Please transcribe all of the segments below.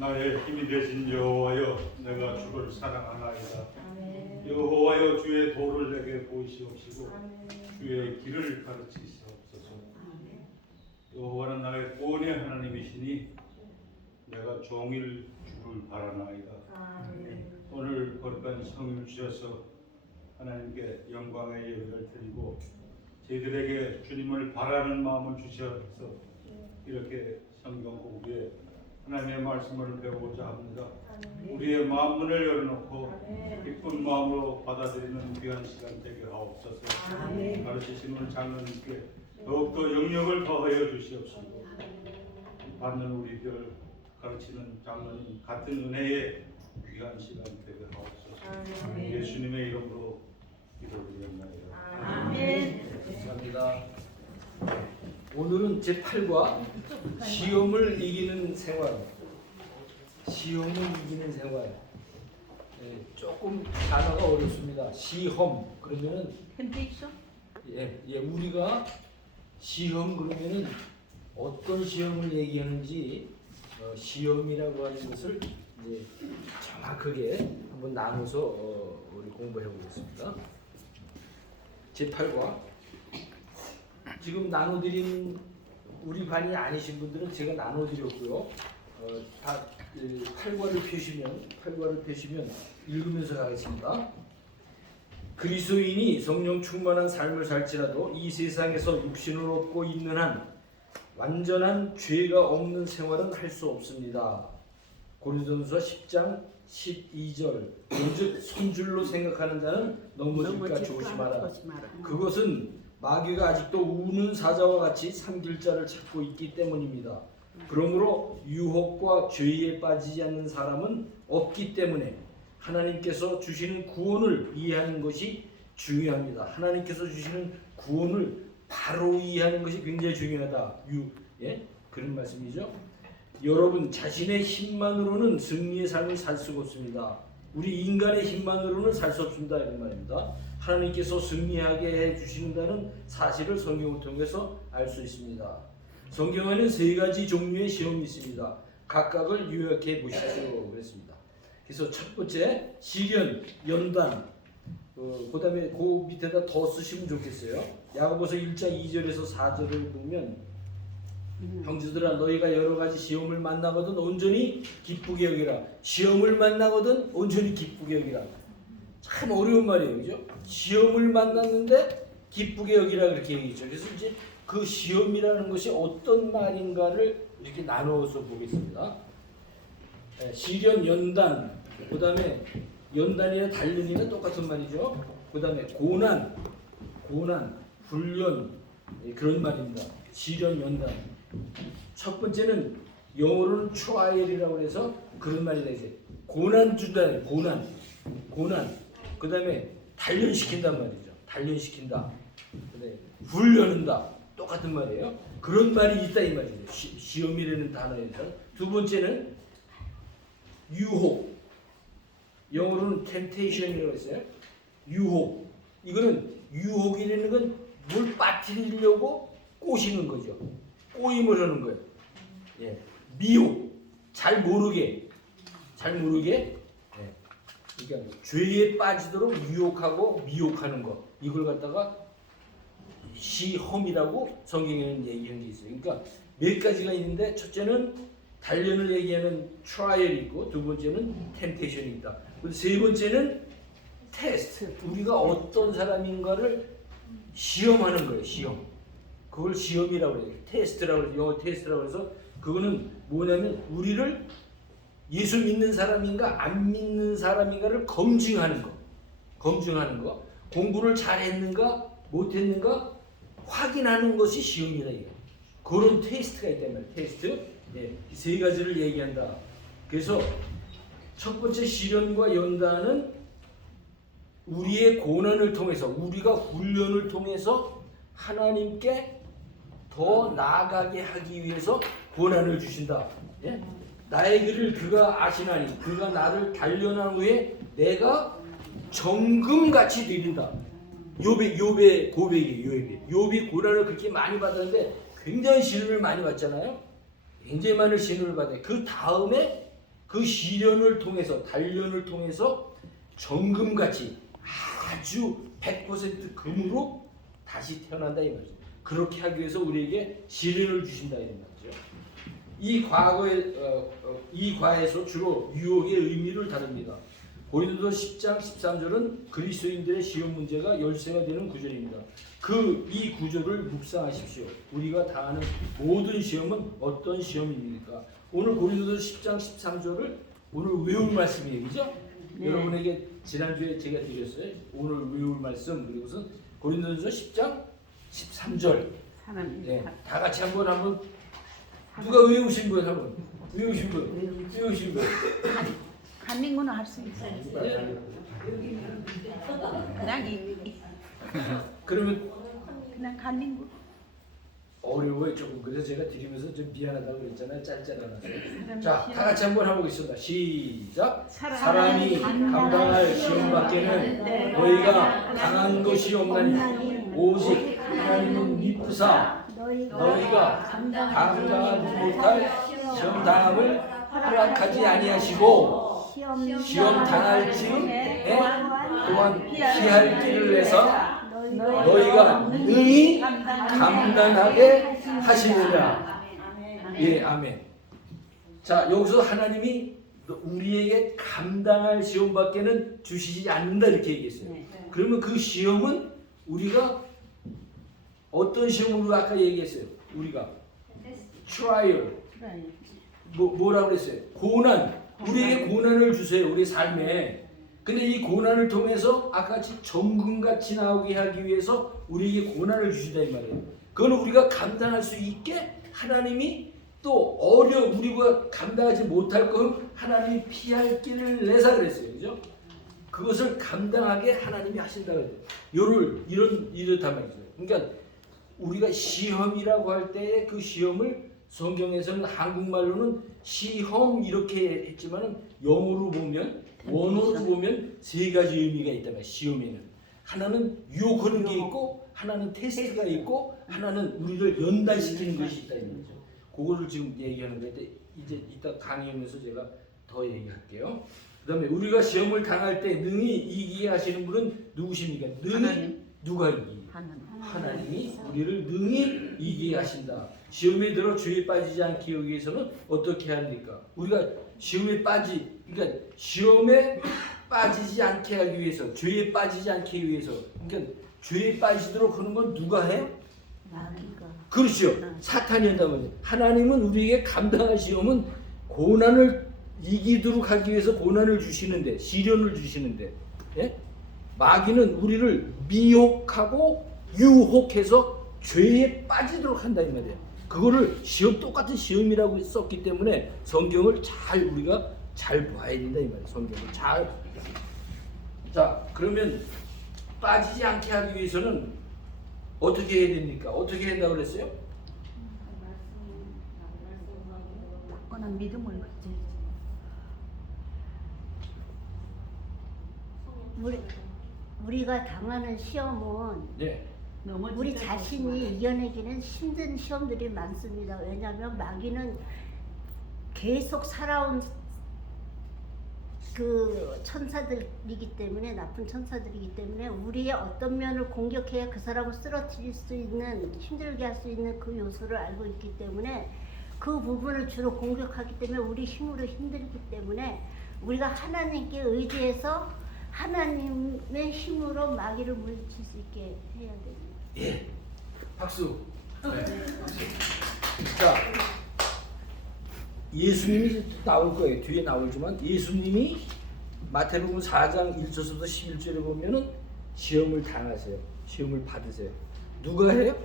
나의 힘이 되신 여호와여, 내가 주를 사랑하나이다. 여호와여, 주의 도를 내게 보이시옵시고 주의 길을 가르치시옵소서. 여호와는 나의 구원의 하나님이시니 내가 종일 주를 바라나이다. 오늘 거룩한 성을 주셔서 하나님께 영광의 예배를 드리고 저희들에게 주님을 바라는 마음을 주셔서 이렇게 성경 공부에 하나님의 말씀을 배우고자 합니다. 우리의 마음문을 열어놓고 기쁜 마음으로 받아들이는 귀한 시간 되게 하옵소서. 가르치시는 장로님께 더욱더 영역을 더하여 주시옵시고 받는 우리들 가르치는 장로님 같은 은혜의 귀한 시간 되게 하옵소서. 예수님의 이름으로 기도드렸나이다. 아멘. 감사합니다. 오늘은 제8과 시험을 이기는 생활. 시험을 이기는 생활. 조금 단어가 어렵습니다. 시험 그러면은 우리가 시험 그러면은 어떤 시험을 얘기하는지 시험이라고 하는 것을 이제 정확하게 한번 나눠서 우리 공부해 보겠습니다. 제8과 지금 나눠드린 우리 반이 아니신 분들은 제가 나눠드렸고요. 다 8과를 펴시면 읽으면서 가겠습니다. 그리스도인이 성령 충만한 삶을 살지라도 이 세상에서 육신을 얻고 있는 한 완전한 죄가 없는 생활은 할 수 없습니다. 고린도전서 10장 12절 오직 손줄로 생각하는 자는 넘어질까 조심하라. 그것은 마귀가 아직도 우는 사자와 같이 삼킬 자를 찾고 있기 때문입니다. 그러므로 유혹과 죄에 빠지지 않는 사람은 없기 때문에 하나님께서 주시는 구원을 이해하는 것이 중요합니다. 하나님께서 주시는 구원을 바로 이해하는 것이 굉장히 중요하다. 그런 말씀이죠. 여러분 자신의 힘만으로는 승리의 삶을 살 수가 없습니다. 우리 인간의 힘만으로는 살 수 없습니다. 이런 말입니다. 하나님께서 승리하게 해주신다는 사실을 성경을 통해서 알 수 있습니다. 성경에는 3가지 종류의 시험이 있습니다. 각각을 요약해 보십시오. 그랬습니다. 그래서 첫 번째 시련, 연단, 그 다음에 그 밑에다 더 쓰시면 좋겠어요. 야고보서 1장 2절에서 4절을 보면 형제들아 너희가 여러 가지 시험을 만나거든 온전히 기쁘게 여기라. 시험을 만나거든 온전히 기쁘게 여기라. 참 어려운 말이에요, 그죠? 시험을 만났는데 기쁘게 여기라 그렇게 얘기했죠. 그래서 이제 그 시험이라는 것이 어떤 말인가를 이렇게 나누어서 보겠습니다. 시련, 연단, 그 다음에 연단이나 단련이나 똑같은 말이죠. 그 다음에 고난, 훈련 그런 말입니다. 시련, 연단. 첫 번째는 영어로는 trial이라고 해서 그런 말이다. 이제 고난 준다. 고난. 그 다음에 단련시킨단 말이죠. 단련시킨다. 그다음에 훈련한다. 똑같은 말이에요. 그런 말이 있다 이 말이죠. 시험이라는 단어에서. 두 번째는 유혹. 영어로는 temptation이라고 했어요. 유혹. 이거는 유혹이라는 건 뭘 빠뜨리려고 꼬시는 거죠. 꼬임을 하는 거예요. 미혹. 잘 모르게. 그러니까 죄에 빠지도록 유혹하고 미혹하는 거. 이걸 갖다가 시험이라고 성경에는 얘기한 게 있어요. 그러니까 몇 가지가 있는데 첫째는 단련을 얘기하는 트라이얼이 있고 두 번째는 템테이션이 있다. 그리고 세 번째는 테스트. 우리가 어떤 사람인가를 시험하는 거예요. 시험. 그걸 시험이라고 해요. 테스트라고 해요. 영어 테스트라고 해서 그거는 뭐냐면 우리를 예수 믿는 사람인가 안 믿는 사람인가를 검증하는 거. 공부를 잘했는가 못했는가 확인하는 것이 시험이다 이거. 그런 테스트가 있단 말이에요. 테스트. 이 3가지를 얘기한다. 그래서 첫 번째 시련과 연단은 우리의 고난을 통해서 우리가 훈련을 통해서 하나님께 더 나아가게 하기 위해서 고난을 주신다. 나의 길을 그가 아시나니 그가 나를 단련한 후에 내가 정금같이 드린다. 욥의 고백이에요. 욥이 고난을 그렇게 많이 받았는데 굉장히 시련을 많이 받잖아요. 굉장히 많은 시련을 받아요. 그 다음에 그 시련을 통해서 단련을 통해서 정금같이 아주 100% 금으로 다시 태어난다 이 말이죠. 그렇게 하기 위해서 우리에게 시련을 주신다 이 말이죠. 이 과에서 주로 유혹의 의미를 다룹니다. 고린도서 10장 13절은 그리스도인들의 시험 문제가 열쇠가 되는 구절입니다. 이 구절을 묵상하십시오. 우리가 당하는 모든 시험은 어떤 시험입니까? 오늘 고린도서 10장 13절을 오늘 외울 말씀이에요. 그죠? 네. 여러분에게 지난주에 제가 드렸어요. 오늘 외울 말씀 그리고선 고린도서 10장 13절. 네, 다 같이 한번 누가 외우신 분 한번 외우신 분. 간링문은 할 수 있어요. 그러면 그냥 간링문. 어려워요 조금. 그래서 제가 드리면서 좀 미안하다고 그랬잖아요. 짧잖아요. 자, 다 같이 한번 해보겠습니다. 시작. 사람이 감당할 시험 밖에는 너희가 당한 것이 없나니 오직 하나님은 미쁘사 너희가 감당하지 못할 시험 당함을 허락하지 아니하시고 시험 당할 즈음에 또한 피할 길을 내서 너희가 능히 감당하게 하시느냐. 예, 아멘. 자, 여기서 하나님이 우리에게 감당할 시험밖에는 주시지 않는다 이렇게 얘기했어요. 그러면 그 시험은 우리가 어떤 시험으로 아까 얘기했어요? 우리가 trial 뭐라고 그랬어요? 고난. 우리에게 고난을 주세요. 우리 삶에. 근데 이 고난을 통해서 아까같이 정금같이 나오게 하기 위해서 우리에게 고난을 주신다 이 말이에요. 그건 우리가 감당할 수 있게 하나님이 또 우리가 감당하지 못할 건 하나님이 피할 길을 내사 그랬어요. 그죠? 그것을 감당하게 하나님이 하신다 그래요. 이렇단 말이죠. 그러니까 우리가 시험이라고 할 때의 그 시험을 성경에서는 한국말로는 시험 이렇게 했지만은 영어로 보면 원어로 보면 세 가지 의미가 있단 말이에요. 시험에는 하나는 유혹하는 게 있고 하나는 테스트가 있고 하나는 우리를 연단시키는 것이 있다 이 말이죠. 그거를 지금 얘기하는 건데 이제 이따 강의하면서 제가 더 얘기할게요. 그다음에 우리가 시험을 당할 때 능히 이기게 하시는 분은 누구십니까? 능히 누가 이기? 하나님이 우리를 능히 이기게 하신다. 시험에 들어 죄에 빠지지 않게 하기 위해서는 어떻게 합니까? 우리가 시험에 빠지지 않게 하기 위해서, 죄에 빠지지 않게 위해서, 그러니까 죄에 빠지도록 하는 건 누가 해요? 그렇죠. 사탄이 한다고 하죠. 하나님은 우리에게 감당할 시험은 고난을 이기도록 하기 위해서 고난을 주시는데, 시련을 주시는데, 예? 마귀는 우리를 미혹하고 유혹해서 죄에 빠지도록 한다 이 말이에요. 그거를 똑같은 시험이라고 썼기 때문에 성경을 우리가 잘 봐야 된다 이 말이에요. 성경을 잘. 자, 그러면 빠지지 않게 하기 위해서는 어떻게 해야 됩니까? 어떻게 한다고 그랬어요? 그거는 믿음을 갖지. 우리가 당하는 시험은 네. 우리 자신이 이겨내기는 힘든 시험들이 많습니다. 왜냐하면 마귀는 계속 살아온 그 천사들이기 때문에, 나쁜 천사들이기 때문에 우리의 어떤 면을 공격해야 그 사람을 쓰러뜨릴 수 있는, 힘들게 할 수 있는 그 요소를 알고 있기 때문에 그 부분을 주로 공격하기 때문에 우리 힘으로 힘들기 때문에 우리가 하나님께 의지해서 하나님의 힘으로 마귀를 물리칠 수 있게 해야 됩니다. 예, 박수. 네. 자, 예수님이 나올 거예요. 뒤에 나오지만 예수님이 마태복음 4장 1절부터 11절에 보면은 시험을 당하세요. 시험을 받으세요. 누가 해요?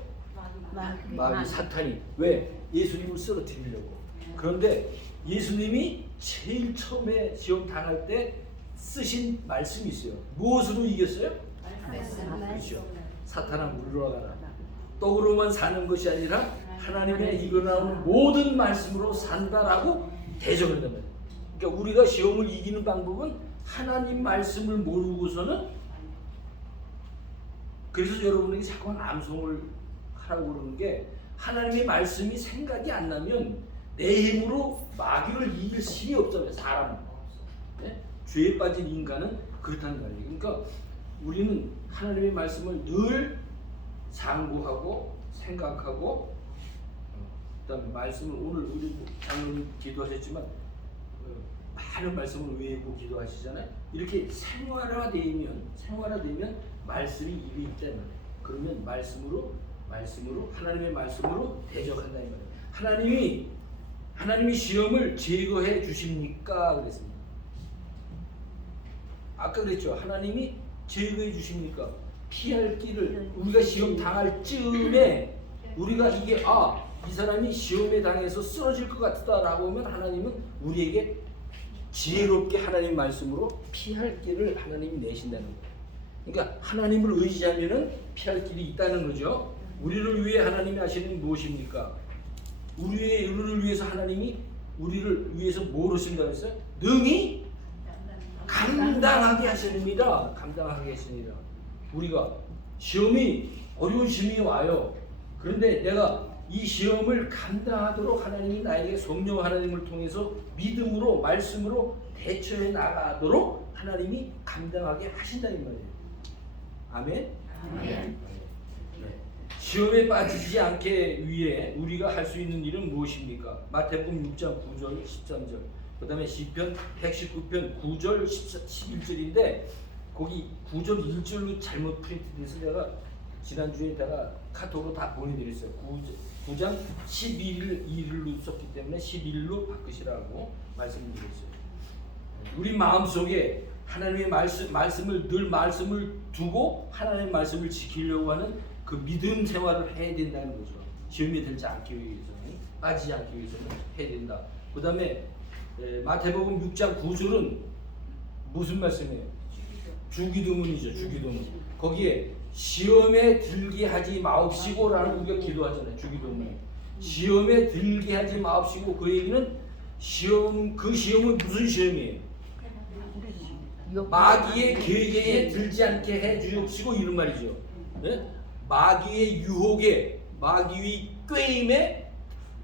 마귀, 사탄이. 왜? 예수님을 쓰러뜨리려고. 그런데 예수님이 제일 처음에 시험 당할 때 쓰신 말씀이 있어요. 무엇으로 이겼어요? 그렇죠. 사탄아 물러가라. 떡으로만 사는 것이 아니라 하나님의 입으로 나오는 모든 말씀으로 산다라고 대적을 한단 말이에요. 그러니까 우리가 시험을 이기는 방법은 하나님 말씀을 모르고서는, 그래서 여러분에게 자꾸 암송을 하라고 그러는 게, 하나님의 말씀이 생각이 안 나면 내 힘으로 마귀를 이길 힘이 없잖아요. 사람은. 네? 죄에 빠진 인간은 그렇다는 말이에요. 그러니까 우리는 하나님의 말씀을 늘 상고하고 생각하고, 그다음에 말씀을 오늘 우리 장로님 기도하셨지만 많은 말씀을 외우고 기도하시잖아요. 이렇게 생활화되면 말씀이 입에 있기 때문에, 그러면 말씀으로 하나님의 말씀으로 대적한다 이 말이에요. 하나님이 시험을 제거해 주십니까? 그랬습니다. 아까 그랬죠. 하나님이 제거해 주십니까? 피할 길을 우리가 시험 당할 즈음에 우리가 이게 이 사람이 시험에 당해서 쓰러질 것 같다라고 하면 하나님은 우리에게 지혜롭게 하나님 말씀으로 피할 길을 하나님이 내신다는 거예요. 그러니까 하나님을 의지하면은 피할 길이 있다는 거죠. 우리를 위해 하나님이 하시는 무엇입니까? 우리를 위해서 하나님이 우리를 위해서 뭘 하신다고 했어요? 능히 감당하게 하십니다. 감당하게 하십니다. 우리가 어려운 시험이 와요. 그런데 내가 이 시험을 감당하도록 하나님이 나에게 성령 하나님을 통해서 믿음으로 말씀으로 대처해 나가도록 하나님이 감당하게 하신다 이 말이에요. 아멘. 아멘. 시험에 빠지지 않게 위해 우리가 할 수 있는 일은 무엇입니까? 마태복음 6장 9절 13절, 그 다음에 시편 119편 9절 11절인데 거기 9절 1절로 잘못 프린트돼서 제가 지난주에다가 카톡으로 다 보내드렸어요. 9장 11일로 썼기 때문에 11로 바꾸시라고 말씀드렸어요. 우리 마음속에 하나님의 말씀을 늘 말씀을 두고 하나님의 말씀을 지키려고 하는 그 믿음 생활을 해야 된다는 거죠. 시험에 들지 않기 위해서는, 빠지지 않기 위해서는 해야 된다. 그 다음에 마태복음 6장 9절은 무슨 말씀이에요? 주기도문이죠. 주기도문. 거기에 시험에 들게 하지 마옵시고라는 우리가 기도하잖아요. 주기도문. 시험에 들게 하지 마옵시고, 그 얘기는 그 시험은 무슨 시험이에요? 마귀의 계계에 들지 않게 해 주옵시고 이런 말이죠. 네? 마귀의 유혹에, 마귀의 꾀임에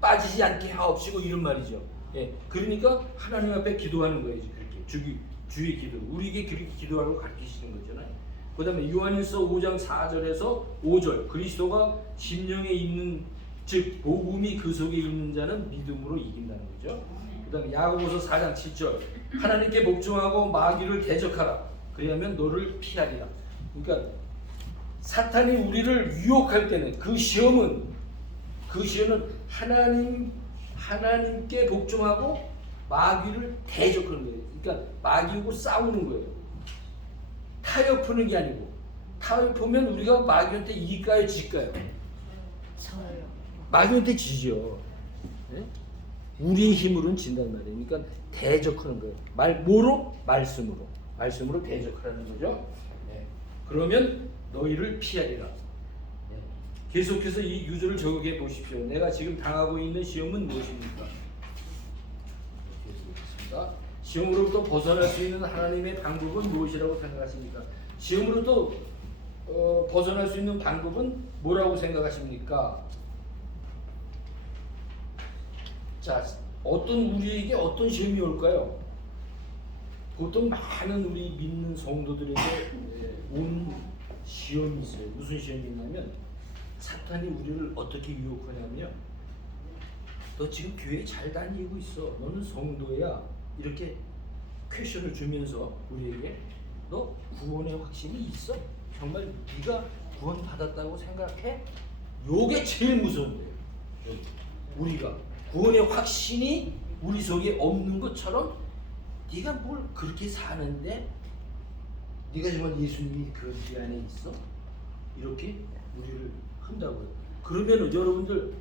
빠지지 않게 하옵시고 이런 말이죠. 예, 그러니까 하나님 앞에 기도하는 거예요. 그렇게 주의 기도, 우리에게 그렇게 기도하라고 가르치시는 거잖아요. 그 다음에 요한일서 5장 4절에서 5절, 그리스도가 심령에 있는, 즉 복음이 그 속에 있는 자는 믿음으로 이긴다는 거죠. 그 다음에 야고보서 4장 7절, 하나님께 복종하고 마귀를 대적하라, 그리하면 너를 피하리라. 그러니까 사탄이 우리를 유혹할 때는 그 시험은 하나님께 복종하고 마귀를 대적하는 거예요. 그러니까 마귀하고 싸우는 거예요. 타협하는 게 아니고, 타협하면 우리가 마귀한테 이길까요, 질까요? 저요. 마귀한테 지죠. 네? 우리의 힘으로는 진단 말이에요. 그러니까 대적하는 거예요. 뭐로? 말씀으로 대적하라는 거죠. 네. 그러면 너희를 피하리라. 네. 계속해서 이 유저를 적용해 보십시오. 내가 지금 당하고 있는 시험은 무엇입니까? 시험으로부터 벗어날 수 있는 하나님의 방법은 무엇이라고 생각하십니까? 시험으로부터 벗어날 수 있는 방법은 뭐라고 생각하십니까? 자, 우리에게 어떤 시험이 올까요? 보통 많은 우리 믿는 성도들에게 온 시험이 있어요. 무슨 시험이 있냐면, 사탄이 우리를 어떻게 유혹하냐면요, 너 지금 교회 잘 다니고 있어, 너는 성도야, 이렇게 퀘션을 주면서 우리에게 너 구원의 확신이 있어? 정말 네가 구원 받았다고 생각해? 요게 제일 무서운 거예요. 우리가 구원의 확신이 우리 속에 없는 것처럼, 네가 뭘 그렇게 사는데 네가 정말 예수님이 그 안에 있어? 이렇게 우리를 한다고요. 그러면 여러분들,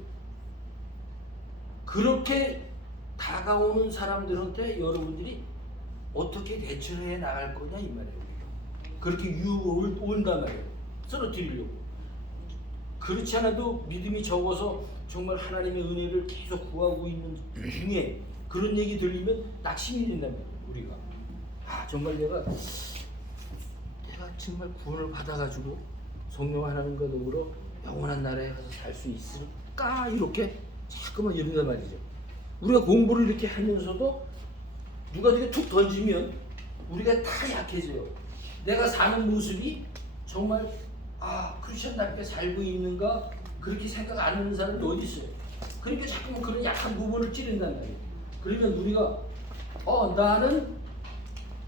그렇게 다가오는 사람들한테 여러분들이 어떻게 대처해 나갈 거냐 이 말이에요. 그렇게 유혹을 온단 말이에요. 쓰러뜨리려고. 그렇지 않아도 믿음이 적어서 정말 하나님의 은혜를 계속 구하고 있는 중에 그런 얘기 들리면 낙심이 된단 말이에요. 우리가 정말 내가 정말 구원을 받아가지고 성령 하나님과 더불어 영원한 나라에 가서 살 수 있을까, 이렇게 자꾸만 이런단 말이죠. 우리가 공부를 이렇게 하면서도 누가 이렇게 툭 던지면 우리가 다 약해져요. 내가 사는 모습이 정말 크리스천답게 살고 있는가 그렇게 생각 안 하는 사람이 어디 있어요. 그러니까 자꾸 그런 약한 부분을 찌른단 말이에요. 그러면 우리가 나는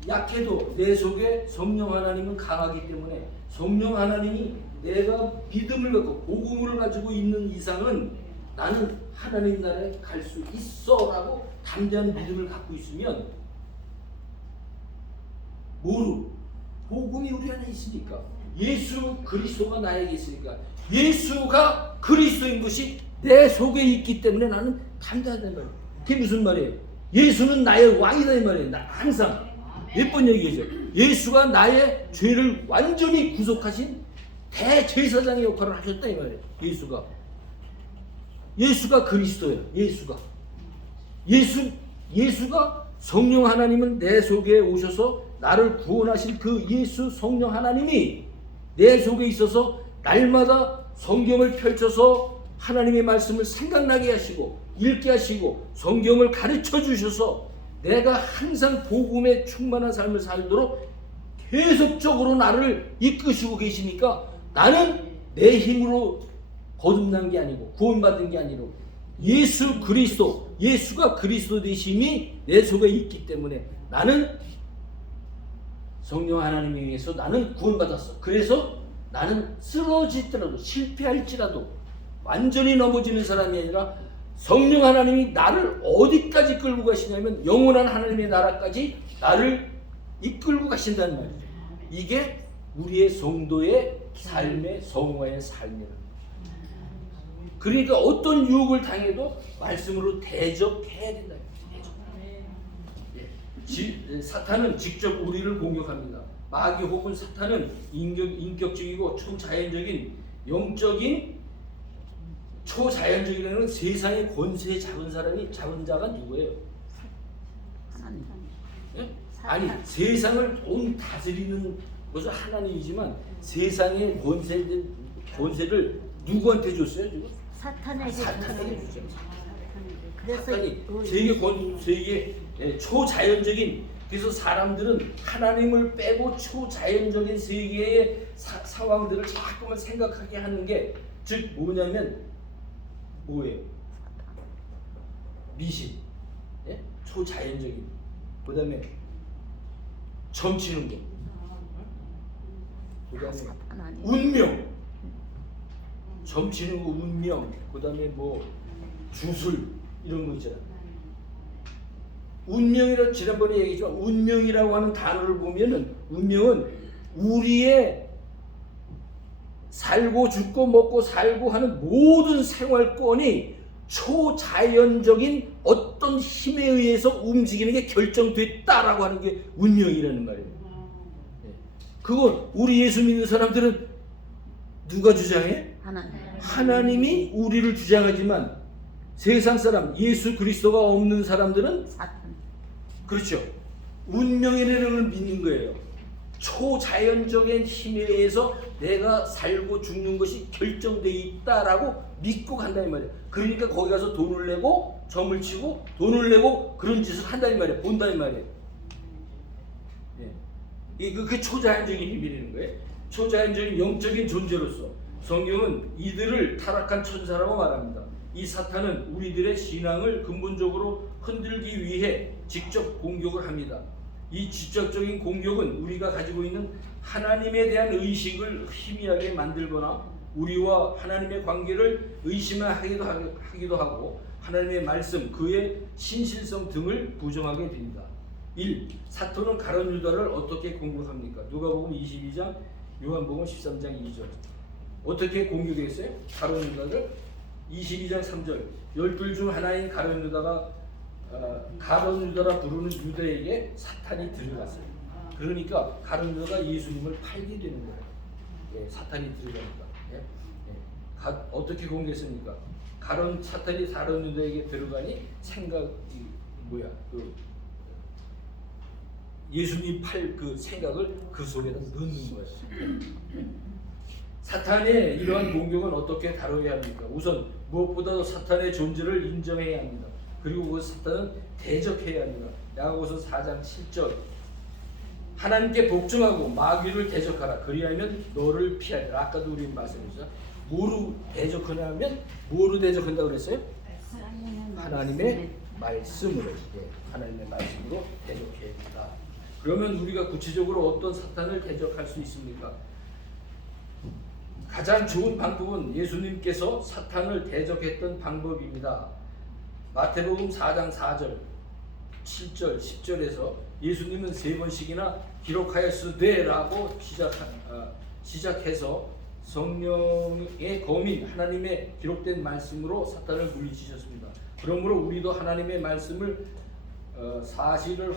약해도 내 속에 성령 하나님은 강하기 때문에 성령 하나님이 내가 믿음을 갖고 복음을 가지고 있는 이상은 나는 하나님 나라에 갈 수 있어라고 담대한 믿음을 갖고 있으면 복음이 우리 안에 있으니까 예수 그리스도가 나에게 있으니까 예수가 그리스도인 것이 내 속에 있기 때문에 나는 담대하다는 말이에요. 그게 무슨 말이에요? 예수는 나의 왕이다 이 말이에요. 나 항상 몇 번 얘기하죠. 예수가 나의 죄를 완전히 구속하신 대제사장의 역할을 하셨다 이 말이에요. 예수가 그리스도예요. 예수가 성령 하나님은 내 속에 오셔서 나를 구원하신 그 예수 성령 하나님이 내 속에 있어서 날마다 성경을 펼쳐서 하나님의 말씀을 생각나게 하시고 읽게 하시고 성경을 가르쳐 주셔서 내가 항상 복음에 충만한 삶을 살도록 계속적으로 나를 이끄시고 계시니까 나는 내 힘으로 거듭난 게 아니고 구원받은 게 아니고 예수 그리스도, 예수가 그리스도 되심이 내 속에 있기 때문에 나는 성령 하나님에 의해서 나는 구원받았어. 그래서 나는 쓰러지더라도 실패할지라도 완전히 넘어지는 사람이 아니라 성령 하나님이 나를 어디까지 끌고 가시냐면 영원한 하나님의 나라까지 나를 이끌고 가신다는 말이죠. 이게 우리의 성도의 삶의 성화의 삶이라는 그러니까 어떤 유혹을 당해도 말씀으로 대적해야 된다. 사탄은 직접 우리를 공격합니다. 마귀 혹은 사탄은 인격적이고 초자연적인 영적인 초자연적이라는 세상의 권세 잡은 자가 누구예요? 예? 아니 세상을 온 다스리는 것은 하나님이지만 세상의 권세를 누구한테 줬어요? 지금? 사탄에게 줬어요. 그래서 사탄이 세계 초자연적인 그래서 사람들은 하나님을 빼고 초자연적인 세계의 상황들을 자꾸만 생각하게 하는 게 즉 뭐예요? 미신, 예? 초자연적인, 그 다음에 점치는 거, 그 다음에 운명, 점치는 거, 운명, 그 다음에 뭐 주술 이런 거 있잖아. 운명이라고 지난번에 얘기했지만 운명이라고 하는 단어를 보면은 운명은 우리의 살고 죽고 먹고 살고 하는 모든 생활권이 초자연적인 어떤 힘에 의해서 움직이는 게 결정됐다라고 하는 게 운명이라는 말이에요. 그건 우리 예수 믿는 사람들은 누가 주장해? 하나님이 우리를 주장하지만 세상 사람 예수 그리스도가 없는 사람들은 그렇죠. 운명이라는 걸 믿는 거예요. 초자연적인 힘에 의해서 내가 살고 죽는 것이 결정되어 있다라고 믿고 간다는 말이에요. 그러니까 거기 가서 돈을 내고 점을 치고 돈을 내고 그런 짓을 한다는 말이에요. 본다는 말이에요. 그 초자연적인 힘이라는 거예요. 초자연적인 영적인 존재로서 성경은 이들을 타락한 천사라고 말합니다. 이 사탄은 우리들의 신앙을 근본적으로 흔들기 위해 직접 공격을 합니다. 이 직접적인 공격은 우리가 가지고 있는 하나님에 대한 의식을 희미하게 만들거나 우리와 하나님의 관계를 의심하기도 하고 하나님의 말씀, 그의 신실성 등을 부정하게 됩니다. 1. 사탄은 가룟 유다를 어떻게 공격합니까? 누가복음 22장, 요한복음 13장 2절. 어떻게 공격했어요? 가룟 유다를 22장 3절. 12 중 하나인 가룟 유다가 가룟 유다라 부르는 유다에게 사탄이 들어갔어요. 그러니까 가룟 유다가 예수님을 팔게 되는 거예요. 사탄이 들어가니까. 어떻게 공격했습니까? 사탄이 가룟 유다에게 들어가니 생각이 뭐야? 예수님 팔 그 생각을 그 속에다 넣는 거예요. 사탄의 이러한 공격은 어떻게 다뤄야 합니까? 우선 무엇보다도 사탄의 존재를 인정해야 합니다. 그리고 그 사탄은 대적해야 합니다. 야고보서 4장 7절 하나님께 복종하고 마귀를 대적하라. 그리하면 너를 피하리라. 아까도 우리 말씀했죠. 뭐로 대적하냐면 뭐로 대적한다고 그랬어요? 하나님의 말씀으로. 하나님의 말씀으로 대적해야 합니다. 그러면 우리가 구체적으로 어떤 사탄을 대적할 수 있습니까? 가장 좋은 방법은 예수님께서 사탄을 대적했던 방법입니다. 마태복음 4장 4절, 7절, 10절에서 예수님은 3번씩이나 기록하였으되라고 시작해서 성령의 검인 하나님의 기록된 말씀으로 사탄을 물리치셨습니다. 그러므로 우리도 하나님의 말씀을 사실을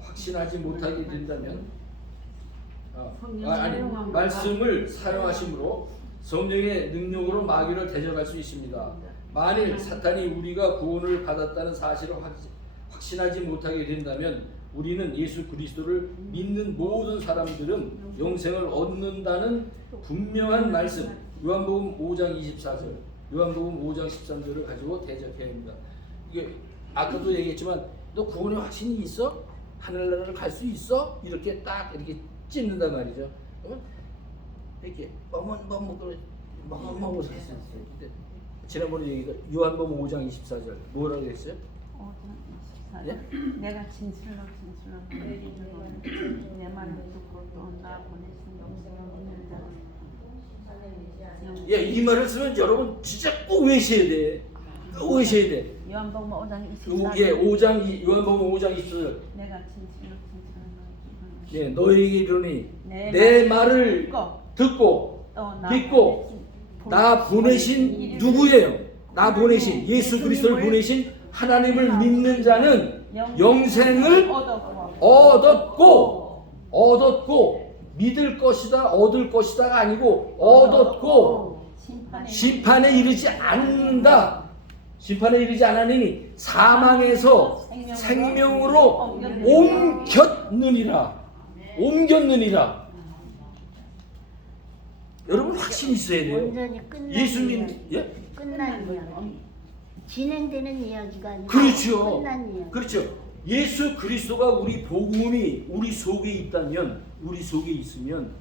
확신하지 못하게 된다면 말씀을 사용하심으로 성령의 능력으로 마귀를 대적할 수 있습니다. 만일 사탄이 우리가 구원을 받았다는 사실을 확신하지 못하게 된다면 우리는 예수 그리스도를 믿는 모든 사람들은 영생을 얻는다는 분명한 말씀 요한복음 5장 24절 요한복음 5장 13절을 가지고 대적해야 합니다. 이게 아까도 얘기했지만 너 구원의 확신이 있어? 하늘나라를 갈 수 있어? 이렇게 딱 이렇게 찝는단 말이죠. 이렇게 멍멍멍 지난번에 얘기가 요한복음 5장 24절 뭐라고 했어요? 예? 내가 진실로 내 말을 듣고 또 나 보내신 영생을 예, 이 말을 쓰면 여러분 진짜 꼭 외우셔야 돼. 꼭 외우셔야 돼. 요한복음 5장 24절. 예, 요한복음 5장 24절. 내가 진실로 예, 너에게 이르니 내 내 말을 듣고 또 믿고 나 보내신 누구예요? 나 보내신 예수 그리스도를 보내신 하나님을 믿는 자는 영생을 얻었고 믿을 것이다 얻을 것이다가 아니고 얻었고 심판에 이르지 않는다. 심판에 이르지 않으니 사망에서 생명으로 옮겼느니라. 여러분 확신이 있어야 돼요. 완전히 끝난 예수님 이야기. 예? 끝난 이야기. 진행되는 이야기가 아니라 그렇죠. 끝난 이야기. 그렇죠. 예수 그리스도가 우리 복음이 우리 속에 있다면 우리 속에 있으면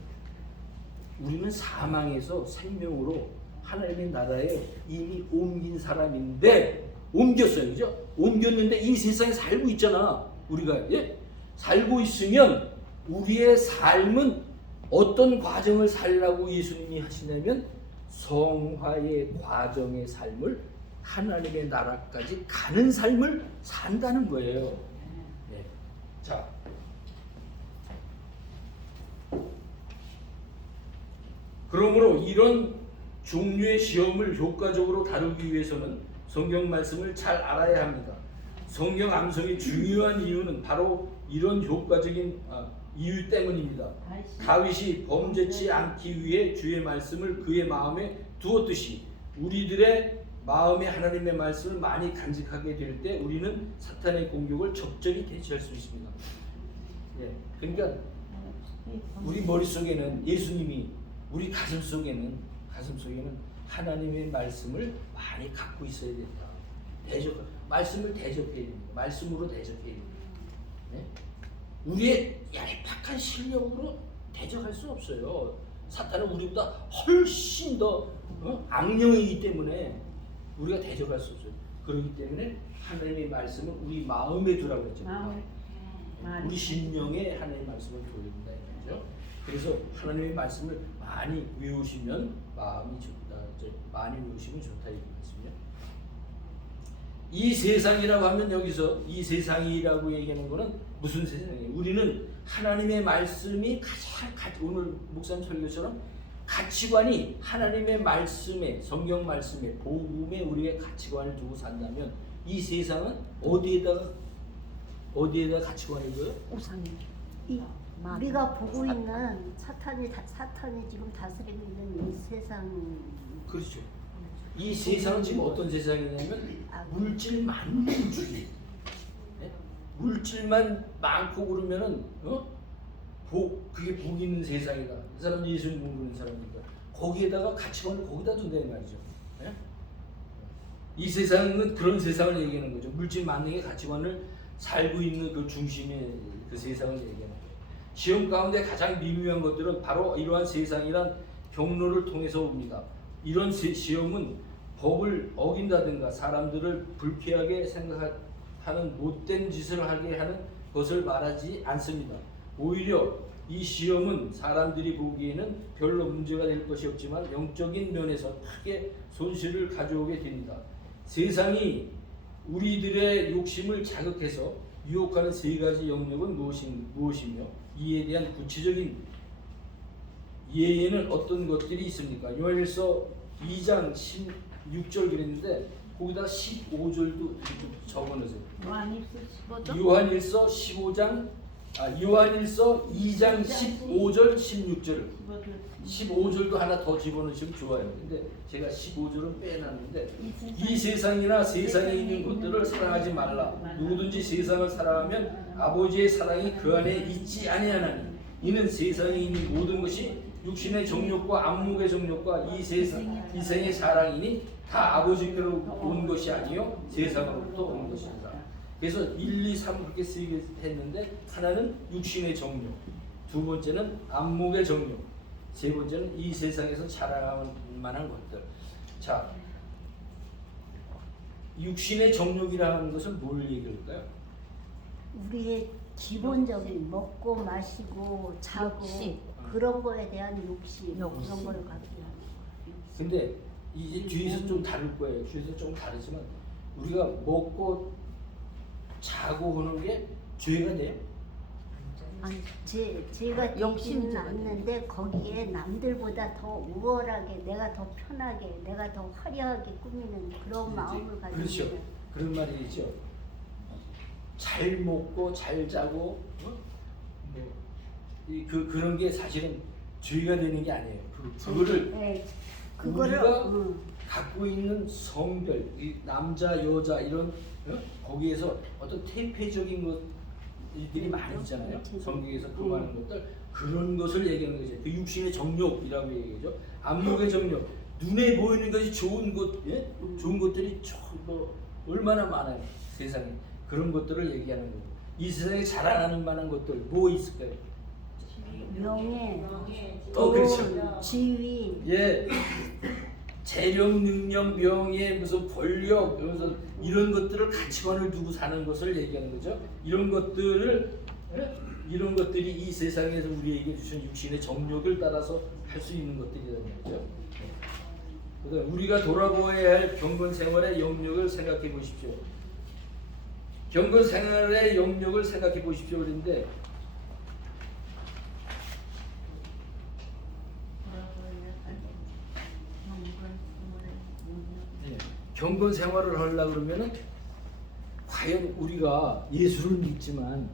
우리는 사망에서 생명으로 하나님의 나라에 이미 옮긴 사람인데 옮겼어요. 그죠? 옮겼는데 이 세상에 살고 있잖아. 우리가 예? 살고 있으면 우리의 삶은 어떤 과정을 살라고 예수님이 하시냐면 성화의 과정의 삶을 하나님의 나라까지 가는 삶을 산다는 거예요. 네. 자, 그러므로 이런 종류의 시험을 효과적으로 다루기 위해서는 성경 말씀을 잘 알아야 합니다. 성경 암송이 중요한 이유는 바로 이런 효과적인 이유 때문입니다. 다윗이 범죄치 않기 위해 주의 말씀을 그의 마음에 두었듯이 우리들의 마음에 하나님의 말씀을 많이 간직하게 될 때 우리는 사탄의 공격을 적절히 대처할 수 있습니다. 예, 그러니까 우리 머릿속에는 예수님이 우리 가슴 속에는 하나님의 말씀을 많이 갖고 있어야 된다. 말씀을 대적해야 됩니다. 말씀으로 대적해야 됩니다. 네? 우리의 얄팍한 실력으로 대적할 수 없어요. 사탄은 우리보다 훨씬 더 악령이기 때문에 우리가 대적할 수 없어요. 그렇기 때문에 하나님의 말씀을 우리 마음에 두라고 했죠. 우리 심령에 하나님의 말씀을 둬야 된다 이거죠. 그래서 하나님의 말씀을 많이 외우시면 마음이 좋다. 많이 외우시면 좋다 이 말씀이요. 이 세상이라고 하면 여기서 이 세상이라고 얘기하는 거는 무슨 세상이에요? 우리는 하나님의 말씀이 가장 오늘 목사님 설교처럼 가치관이 하나님의 말씀에 성경 말씀에 복음에 우리의 가치관을 두고 산다면 이 세상은 어디에다가 가치관을 둬요? 우리가 보고 있는 사탄이 지금 다스리고 있는 이 세상. 그렇죠. 이 세상은 지금 어떤 세상이냐면 물질 만민주의. 네? 물질만 많고 그러면은 그게 복 있는 세상이다. 이 사람 예수님 모르는 사람이니까 거기에다가 가치관을 거기다 둔다는 말이죠. 네? 이 세상은 그런 세상을 얘기하는 거죠. 물질 만능의 가치관을 살고 있는 그 중심의 그 세상을 얘기하는 거예요. 시험 가운데 가장 미묘한 것들은 바로 이러한 세상이란 경로를 통해서 옵니다. 이런 시험은 법을 어긴다든가 사람들을 불쾌하게 생각하는 못된 짓을 하게 하는 것을 말하지 않습니다. 오히려 이 시험은 사람들이 보기에는 별로 문제가 될 것이 없지만 영적인 면에서 크게 손실을 가져오게 됩니다. 세상이 우리들의 욕심을 자극해서 유혹하는 세 가지 영역은 무엇이며 이에 대한 구체적인 예에는 어떤 것들이 있습니까? 요한일서 2장 16절 그랬는데 거기다 15절도 적어놓으세요. 요한일서 2장 15절 16절 15절도 하나 더 집어넣으시면 좋아요. 근데 제가 15절은 빼놨는데 이 세상이나 세상에 있는 것들을 사랑하지 말라. 누구든지 세상을 사랑하면 아버지의 사랑이 그 안에 있지 아니하나니 이는 세상에 있는 모든 것이 육신의 정욕과 안목의 정욕과 이 세상의 사랑이니 다 아버지께로 온 것이 아니요 세상으로부터 온 것이다. 그래서 1, 2, 3 그렇게 쓰게 했는데 하나는 육신의 정욕, 두 번째는 안목의 정욕, 세 번째는 이 세상에서 자랑할 만한 것들. 자, 육신의 정욕이라는 것은 뭘 얘기할까요? 우리의 기본적인 먹고 마시고 자고 욕심. 그런 거에 대한 욕심 그런 욕심. 걸 갖게 하는 거예요. 근데 이제 뒤에서 좀 다를 거예요. 뒤에서 좀 다르지만 우리가 먹고 자고 하는 게 죄가 돼요? 아니, 제가 욕심 욕심은 않는데 거기에 남들보다 더 우월하게 내가 더 편하게 내가 더 화려하게 꾸미는 그런 마음을 가지고 그렇죠. 있는 그런 말이죠. 잘 먹고 잘 자고 그런 게 사실은 죄가 되는 게 아니에요. 그거를 네, 그거를 우리가 갖고 있는 성별, 이 남자 여자 이런 거기에서 어떤 태폐적인 것들이 많이 있잖아요. 성경에서 표현하는 것들 그런 것을 얘기하는 거죠. 그 육신의 정욕이라고 얘기하죠. 안목의 정욕, 눈에 보이는 것이 좋은 것, 좋은 것들이 얼마나 많아요. 세상에 그런 것들을 얘기하는 거고 이 세상에 자랑하는 만한 것들 뭐 있을까요? 명예, 그렇죠. 지위, 예, 재력, 능력, 명예, 무슨 권력, 그래서 이런 것들을 가치관을 두고 사는 것을 얘기하는 거죠. 이런 것들이 이 세상에서 우리에게 주신 육신의 정욕을 따라서 할 수 있는 것들이라는 거죠. 그러니까 우리가 돌아보아야 할 경건 생활의 영역을 생각해 보십시오. 경건 생활의 영역을 생각해 보십시오. 그런데 경건 생활을 하려고 그러면은 과연 우리가 예수를 믿지만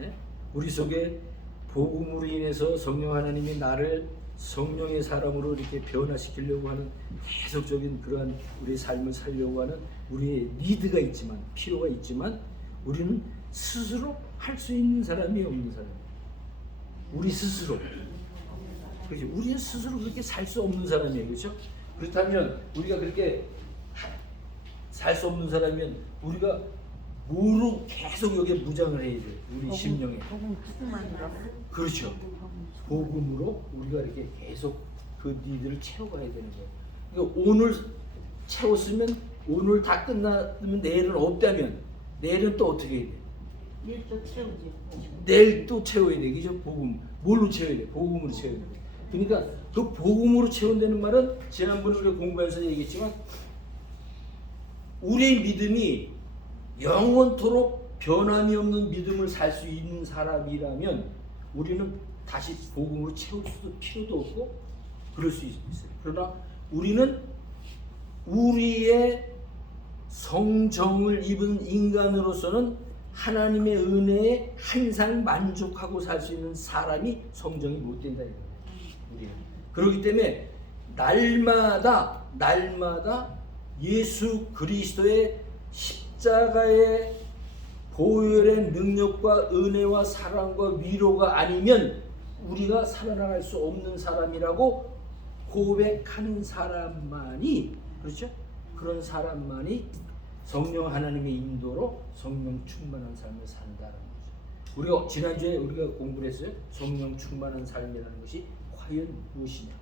예? 우리 속에 복음으로 인해서 성령 하나님이 나를 성령의 사람으로 이렇게 변화시키려고 하는 계속적인 그러한 우리의 삶을 살려고 하는 우리의 니드가 있지만 필요가 있지만 우리는 스스로 할 수 있는 사람이 없는 사람. 우리 스스로. 그렇죠. 우리는 스스로 그렇게 살 수 없는 사람이에요. 그렇죠? 그렇다면 우리가 그렇게 살 수 없는 사람이면 우리가 뭐로 계속 여기에 무장을 해야 돼요. 우리 심령에. 복음 충만이라고. 그렇죠. 복음으로 우리가 이렇게 계속 그 니들을 채워가야 되는 거예요. 그러니까 오늘 채웠으면 오늘 다 끝나면 내일은 없다면 내일은 또 어떻게 해야 돼? 내일 또 채우지. 내일 또 채워야 돼. 그죠? 복음. 뭘로 채워야 돼? 복음으로 채워야 돼. 그러니까 그 복음으로 채운다는 말은 지난번에 우리가 공부해서 얘기했지만 우리의 믿음이 영원토록 변함이 없는 믿음을 살 수 있는 사람이라면 우리는 다시 복음으로 채울 수도 필요도 없고 그럴 수 있어요. 그러나 우리는 우리의 성정을 입은 인간으로서는 하나님의 은혜에 항상 만족하고 살 수 있는 사람이 성정이 못 된다 이거예요. 우리는. 그렇기 때문에 날마다 예수 그리스도의 십자가의 보혈의 능력과 은혜와 사랑과 위로가 아니면 우리가 살아나갈 수 없는 사람이라고 고백하는 사람만이 그렇죠? 그런 사람만이 성령 하나님의 인도로 성령 충만한 삶을 산다는 거죠. 우리가 지난주에 우리가 공부를 했어요. 성령 충만한 삶이라는 것이 과연 무엇이냐?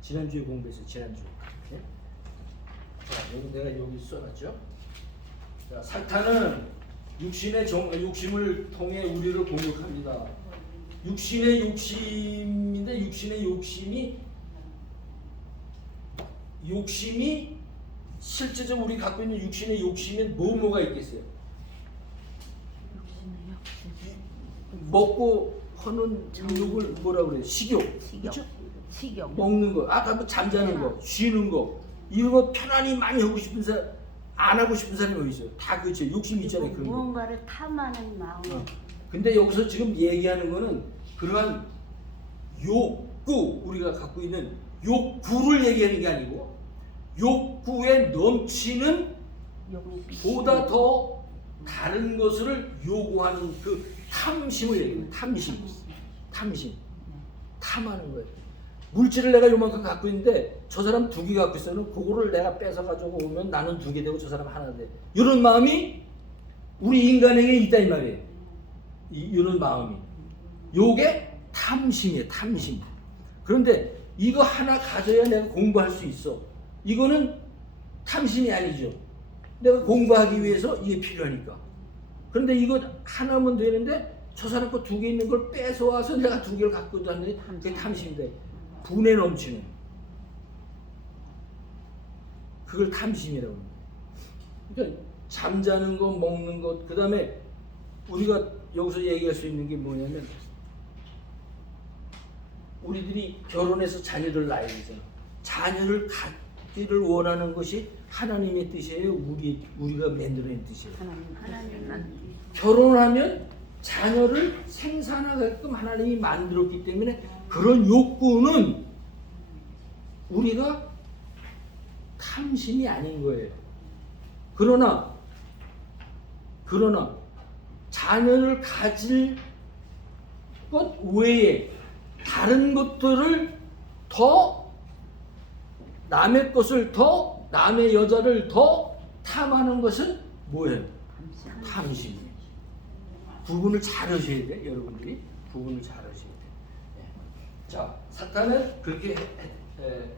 지난주에 공부했어요. 지난주에. 네? 자, 여기 내가 여기 써놨죠. 자, 사탄은 욕심을 통해 우리를 공격합니다. 육신의 욕심인데 육신의 욕심이 실제적으로 우리 갖고 있는 육신의 욕심에 뭐가 있겠어요? 먹고 하는 욕을 뭐라 그래요? 식욕. 그렇죠? 식욕. 먹는 거, 아까 뭐 잠자는 거, 쉬는 거, 이런 거 편안히 많이 하고 싶은 사람, 안 하고 싶은 사람이 어디 있어요? 다 그렇죠. 욕심 있잖아요. 그런 거. 무언가를 탐하는 마음. 근데 여기서 지금 얘기하는 거는 그러한 욕구, 우리가 갖고 있는 욕구를 얘기하는 게 아니고 욕구에 넘치는 보다 더 다른 것을 요구하는 그 탐심을 얘기해요. 탐심. 탐하는 거예요. 물질을 내가 요만큼 갖고 있는데 저 사람 2개 갖고 있으면 그거를 내가 뺏어 가지고 오면 나는 2개 되고 저 사람 하나 돼. 이런 마음이 우리 인간에게 있다 이 말이에요. 이런 마음이. 요게 탐심이에요. 탐심. 그런데 이거 하나 가져야 내가 공부할 수 있어. 이거는 탐심이 아니죠. 내가 공부하기 위해서 이게 필요하니까. 그런데 이거 하나면 되는데 저 사람 거 2개 있는 걸 뺏어와서 내가 2개를 갖고 다니는데 그게 탐심인데 분에 넘치는 그걸 탐심이라고 합니다. 그러니까 잠자는 거, 먹는 것, 그 다음에 우리가 여기서 얘기할 수 있는 게 뭐냐면 우리들이 결혼해서 자녀를 낳아야 되잖아. 자녀를 갖기를 원하는 것이 하나님의 뜻이에요? 우리가 만들어낸 뜻이에요? 하나님. 결혼하면 자녀를 생산하게끔 하나님이 만들었기 때문에 그런 욕구는 우리가 탐심이 아닌 거예요. 그러나 자녀를 가질 것 외에 다른 것들을 더 남의 것을 더 남의 여자를 더 탐하는 것은 뭐예요? 탐심이에요. 구분을 잘 하셔야 돼요. 여러분들이 구분을 잘 하셔야 돼요. 자, 사탄은 그렇게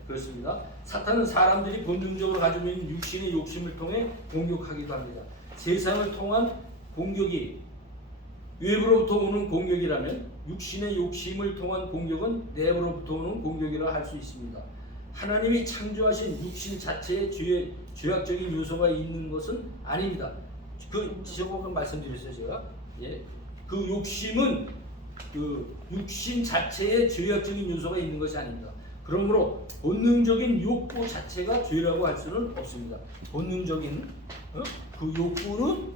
그렇습니다. 사탄은 사람들이 본능적으로 가지고 있는 육신의 욕심을 통해 공격하기도 합니다. 세상을 통한 공격이 외부로부터 오는 공격이라면 육신의 욕심을 통한 공격은 내부로부터 오는 공격이라 할 수 있습니다. 하나님이 창조하신 육신 자체에 죄악적인 요소가 있는 것은 아닙니다. 그 지적으로 말씀드렸어요, 제가. 예. 그 욕심은 그 육신 자체에 죄악적인 요소가 있는 것이 아닙니다. 그러므로 본능적인 욕구 자체가 죄라고 할 수는 없습니다. 본능적인 그 욕구는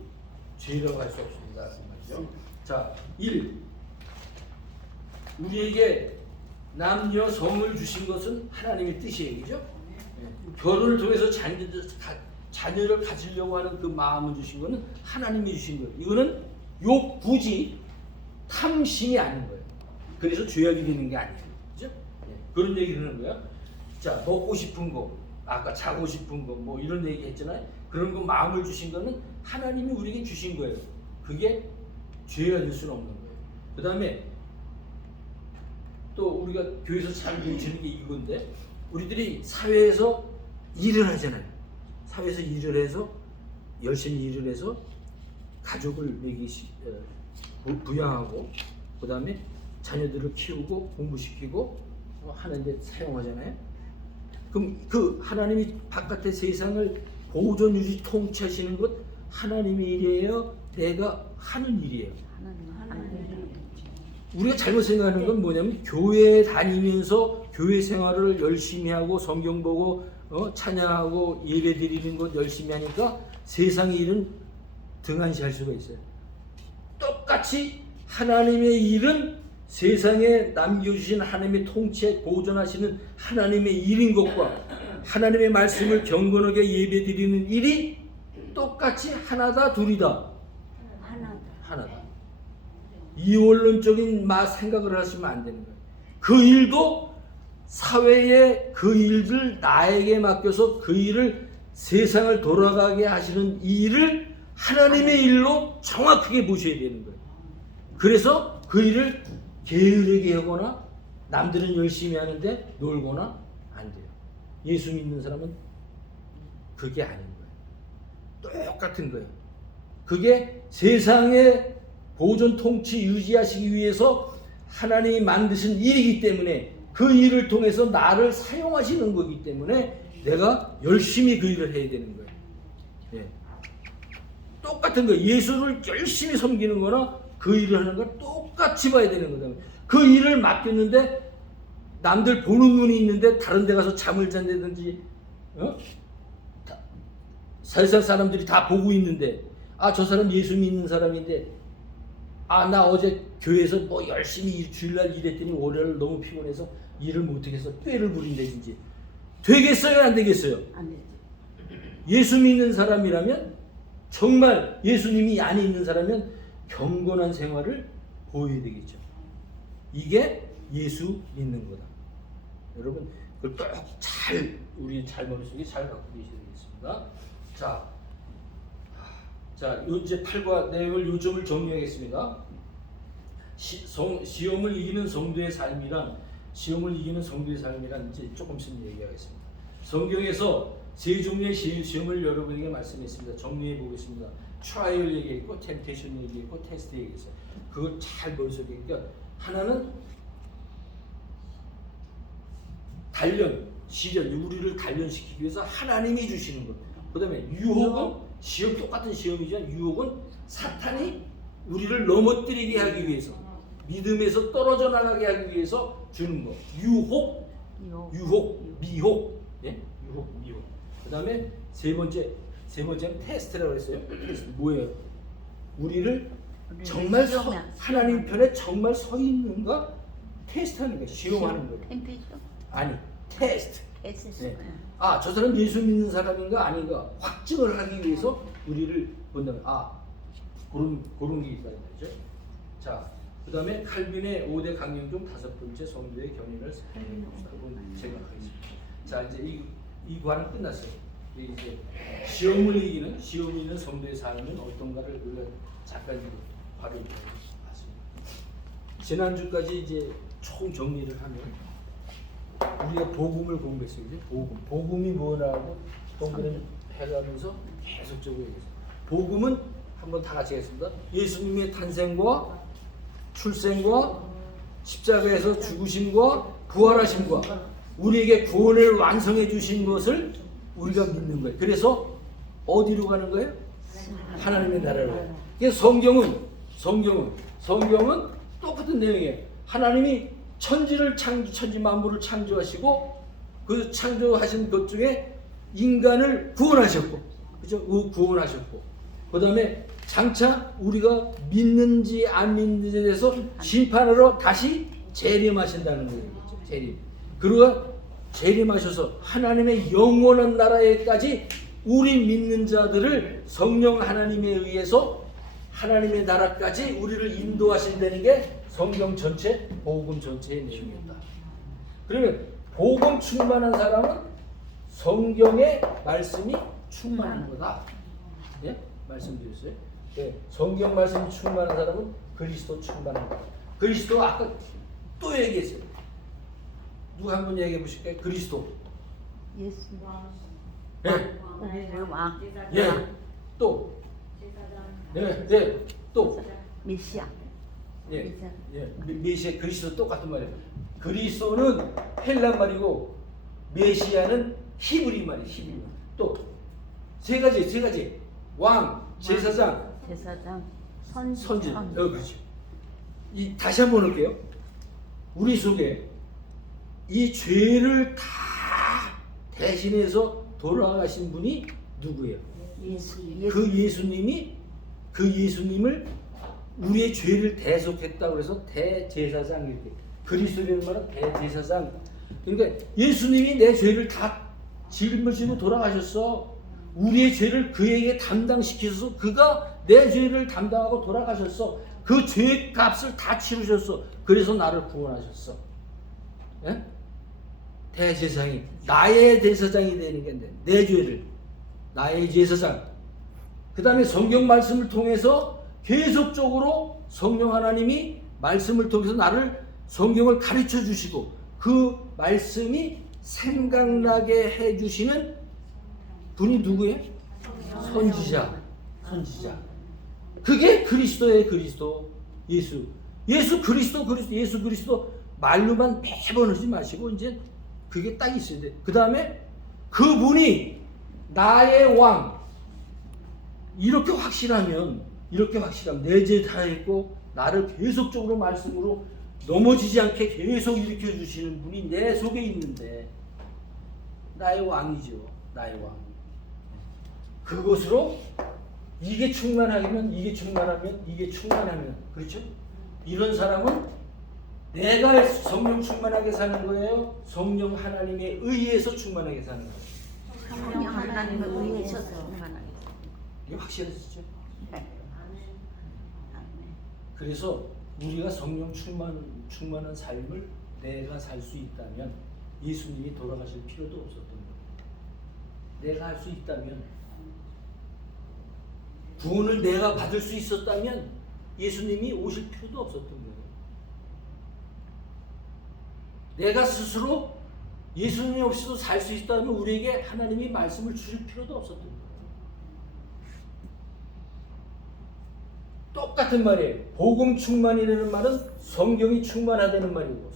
죄라고 할 수 없습니다. 말이죠. 자, 1. 우리에게 남녀 성을 주신 것은 하나님의 뜻이에요. 그죠? 결혼을 통해서 자녀를 가지려고 하는 그 마음을 주신 것은 하나님이 주신 거예요. 이거는 욕구지 탐심이 아닌 거예요. 그래서 죄악이 되는 게 아니에요. 그죠? 그런 얘기를 하는 거야. 자, 먹고 싶은 거, 아까 자고 싶은 거, 뭐 이런 얘기 했잖아요. 그런 거 마음을 주신 거는 하나님이 우리에게 주신 거예요. 그게 죄가 될 수는 없는 거예요. 그 다음에 또 우리가 교회에서 잘 보여주는 게 이건데, 우리들이 사회에서 일을 하잖아요. 사회에서 일을 해서 열심히 일을 해서 가족을 부양하고, 그 다음에 자녀들을 키우고 공부시키고 하는데 사용하잖아요. 그럼 그 하나님이 바깥의 세상을 보존 유지 통치하시는 것 하나님의 일이에요? 내가 하는 일이에요? 하나님. 우리가 잘못 생각하는 건 뭐냐면 교회에 다니면서 교회 생활을 열심히 하고 성경 보고 찬양하고 예배 드리는 것 열심히 하니까 세상의 일은 등한시할 수가 있어요. 똑같이 하나님의 일은 세상에 남겨주신 하나님의 통치에 보존하시는 하나님의 일인 것과 하나님의 말씀을 경건하게 예배 드리는 일이 똑같이 하나다 둘이다? 하나다. 이원론적인 생각을 하시면 안 되는 거예요. 그 일도 사회에 그 일을 나에게 맡겨서 그 일을 세상을 돌아가게 하시는 이 일을 하나님의 일로 정확하게 보셔야 되는 거예요. 그래서 그 일을 게으르게 하거나 남들은 열심히 하는데 놀거나 안 돼요. 예수 믿는 사람은 그게 아닌 거예요. 똑같은 거예요. 그게 세상의 보존 통치 유지하시기 위해서 하나님이 만드신 일이기 때문에 그 일을 통해서 나를 사용하시는 거기 때문에 내가 열심히 그 일을 해야 되는 거예요. 예. 똑같은 거예요. 예수를 열심히 섬기는 거나 그 일을 하는 거 똑같이 봐야 되는 거다. 그 일을 맡겼는데 남들 보는 눈이 있는데 다른 데 가서 잠을 잔다든지 세상 사람들이 다 보고 있는데 저 사람 예수 믿는 사람인데 나 어제 교회에서 뭐 열심히 주일날 일했더니 월요일 너무 피곤해서 일을 못하겠어 꾀를 부린다든지 되겠어요 안 되겠어요? 안 되지. 예수 믿는 사람이라면 정말 예수님이 안에 있는 사람이면 경건한 생활을 보여야 되겠죠. 이게 예수 믿는 거다. 여러분 그걸 잘 우리 잘 머릿속에 잘 갖고 계셔야 되겠습니다. 자, 이제 8과 내용을 요점을 정리하겠습니다. 시험을 이기는 성도의 삶이란 이제 조금씩 얘기하겠습니다. 성경에서 세 종류의 시험을 여러분에게 말씀했습니다. 정리해 보겠습니다. 트라이얼 얘기했고, 템테이션 얘기했고, 테스트 얘기했어요. 그걸 잘 머릿속에. 그러니까 하나는 단련, 시련, 우리를 단련시키기 위해서 하나님이 주시는 것. 그 다음에 유혹은 시험 똑같은 시험이지만 유혹은 사탄이 우리를 넘어뜨리게 하기 위해서 믿음에서 떨어져 나가게 하기 위해서 주는 거. 유혹, 미혹. 예? 유혹, 미혹. 그 다음에 세 번째는 테스트라고 했어요. 테스트 뭐예요? 우리를 정말 하나님 편에 정말 서 있는가 테스트하는 거예요. 시험하는 거예요. 템페이션? 아니, 테스트. 테스트. 네. 저 사람 예수 믿는 사람인가 아닌가 확증을 하기 위해서 우리를 본다면 그런 게 있다는 거죠. 자, 그 다음에 칼빈의 5대 강령 중 5번째 성도의 견인을 생각하겠습니다. 자, 이제 이 관은 끝났어요. 이제 시험을 이기는 성도의 삶은 어떤가를 우리가 잠깐 발을 봤습니다. 지난주까지 이제 총 정리를 하면 우리가 복음을 공부했어요. 이제 복음이 뭐라고 공부를 해가면서 계속적으로 얘기했어요. 복음은 한번 다 같이 하겠습니다. 예수님의 탄생과 출생과 십자가에서 죽으심과 부활하심과 우리에게 구원을 완성해 주신 것을 우리가 믿는 거예요. 그래서 어디로 가는 거예요? 하나님의 나라로. 그래서 성경은 똑같은 내용이에요. 하나님이 천지 만물을 창조하시고 그 창조하신 것 중에 인간을 구원하셨고, 그죠? 구원하셨고, 그 다음에 장차 우리가 믿는지 안 믿는지에 대해서 심판으로 다시 재림하신다는 거예요. 재림. 그리고 재림하셔서 하나님의 영원한 나라에까지 우리 믿는 자들을 성령 하나님에 의해서 하나님의 나라까지 우리를 인도하신다는 게 성경 전체, 복음 전체의 내용입니다. 그러면 복음 충만한 사람은 성경의 말씀이 충만한 거다. 예? 말씀드렸어요. 네. 성경 말씀이 충만한 사람은 그리스도 충만한 거다. 그리스도 아까 또 얘기했어요. 누가 한번 얘기해 보실까요? 그리스도. 예수. 예. 예. 또. 예. 또. 메시아. 예. 메시아 그리스도 똑같은 말이에요. 그리스도는 헬란 말이고 메시아는 히브리 말이에요. 히브리 말. 또 세 가지. 왕, 제사장, 선진. 그렇죠. 다시 한번 볼게요. 우리 속에 이 죄를 다 대신해서 돌아가신 분이 누구예요? 그 예수님을 우리의 죄를 대속했다고 해서 대제사장 이렇게. 그리스도라는 말은 대제사장. 그러니까 예수님이 내 죄를 다 짊어지고 돌아가셨어. 우리의 죄를 그에게 담당시켜서 그가 내 죄를 담당하고 돌아가셨어. 그 죄의 값을 다 치르셨어. 그래서 나를 구원하셨어. 예? 대제사장이 나의 대제사장이 되는 게 내 죄를 나의 제사장. 그 다음에 성경 말씀을 통해서 계속적으로 성령 하나님이 말씀을 통해서 나를 성경을 가르쳐 주시고 그 말씀이 생각나게 해주시는 분이 누구예요? 선지자. 선지자. 그게 그리스도의 그리스도 예수. 예수 그리스도 예수 그리스도 말로만 매번 하지 마시고 이제 그게 딱 있어야 돼. 그 다음에 그분이 나의 왕. 이렇게 확실하면 내 죄 다 했고 나를 계속적으로 말씀으로 넘어지지 않게 계속 일으켜 주시는 분이 내 속에 있는데 나의 왕이죠. 나의 왕. 그것으로 이게 충만하면 그렇죠? 이런 사람은 내가 성령 충만하게 사는 거예요? 성령 하나님에 의해서 충만하게 사는 거예요? 성령 하나님을 의해서 충만하게. 이게 확실하시죠? 그래서 우리가 성령 충만한 삶을 내가 살 수 있다면 예수님이 돌아가실 필요도 없었던 거예요. 내가 할 수 있다면 구원을 내가 받을 수 있었다면 예수님이 오실 필요도 없었던 거예요. 내가 스스로 예수님이 없이도 살 수 있다면 우리에게 하나님이 말씀을 주실 필요도 없었던 거예요. 똑같은 말이에요. 복음 충만이라는 말은 성경이 충만하다는 말이고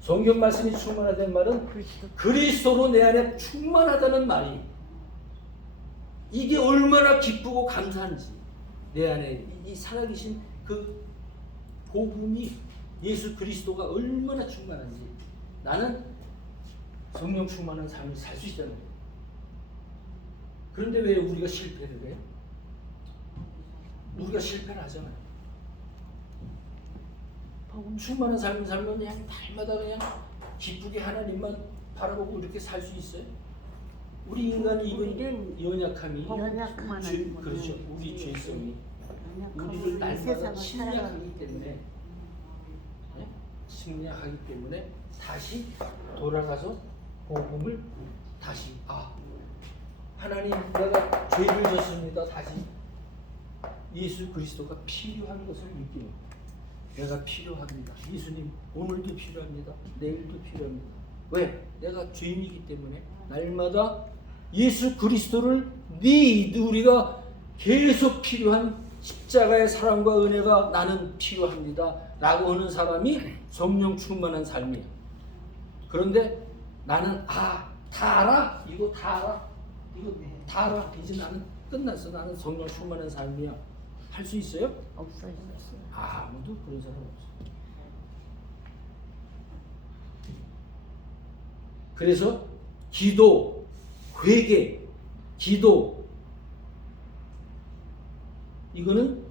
성경 말씀이 충만하다는 말은 그리스도로 내 안에 충만하다는 말이 이게 얼마나 기쁘고 감사한지 내 안에 이 살아계신 그 복음이 예수 그리스도가 얼마나 충만한지 나는 성령 충만한 삶을 살 수 있다는 거예요. 그런데 왜 우리가 실패를 해요? 우리가 실패를 하잖아요. 복음 충만한 삶을 살면 그냥 날마다 그냥 기쁘게 하나님만 바라보고 이렇게 살 수 있어요? 우리 인간이 입은 연약함이 그렇죠. 우리 죄성이 우리를 날마다 침략하기 때문에 다시 돌아가서 복음을 다시 하나님 내가 죄를 졌습니다. 다시 예수 그리스도가 필요한 것을 느끼는 내가 필요합니다. 예수님 오늘도 필요합니다. 내일도 필요합니다. 왜? 내가 죄인이기 때문에 날마다 예수 그리스도를 우리가 계속 필요한 십자가의 사랑과 은혜가 나는 필요합니다. 라고 하는 사람이 성령 충만한 삶이에요. 그런데 나는 다 알아? 이거 다 알아? 이제 나는 끝났어. 나는 성령 충만한 삶이야. 할 수 있어요? 없어요. 아무도 그런 사람 없어요. 그래서 기도, 회개, 기도 이거는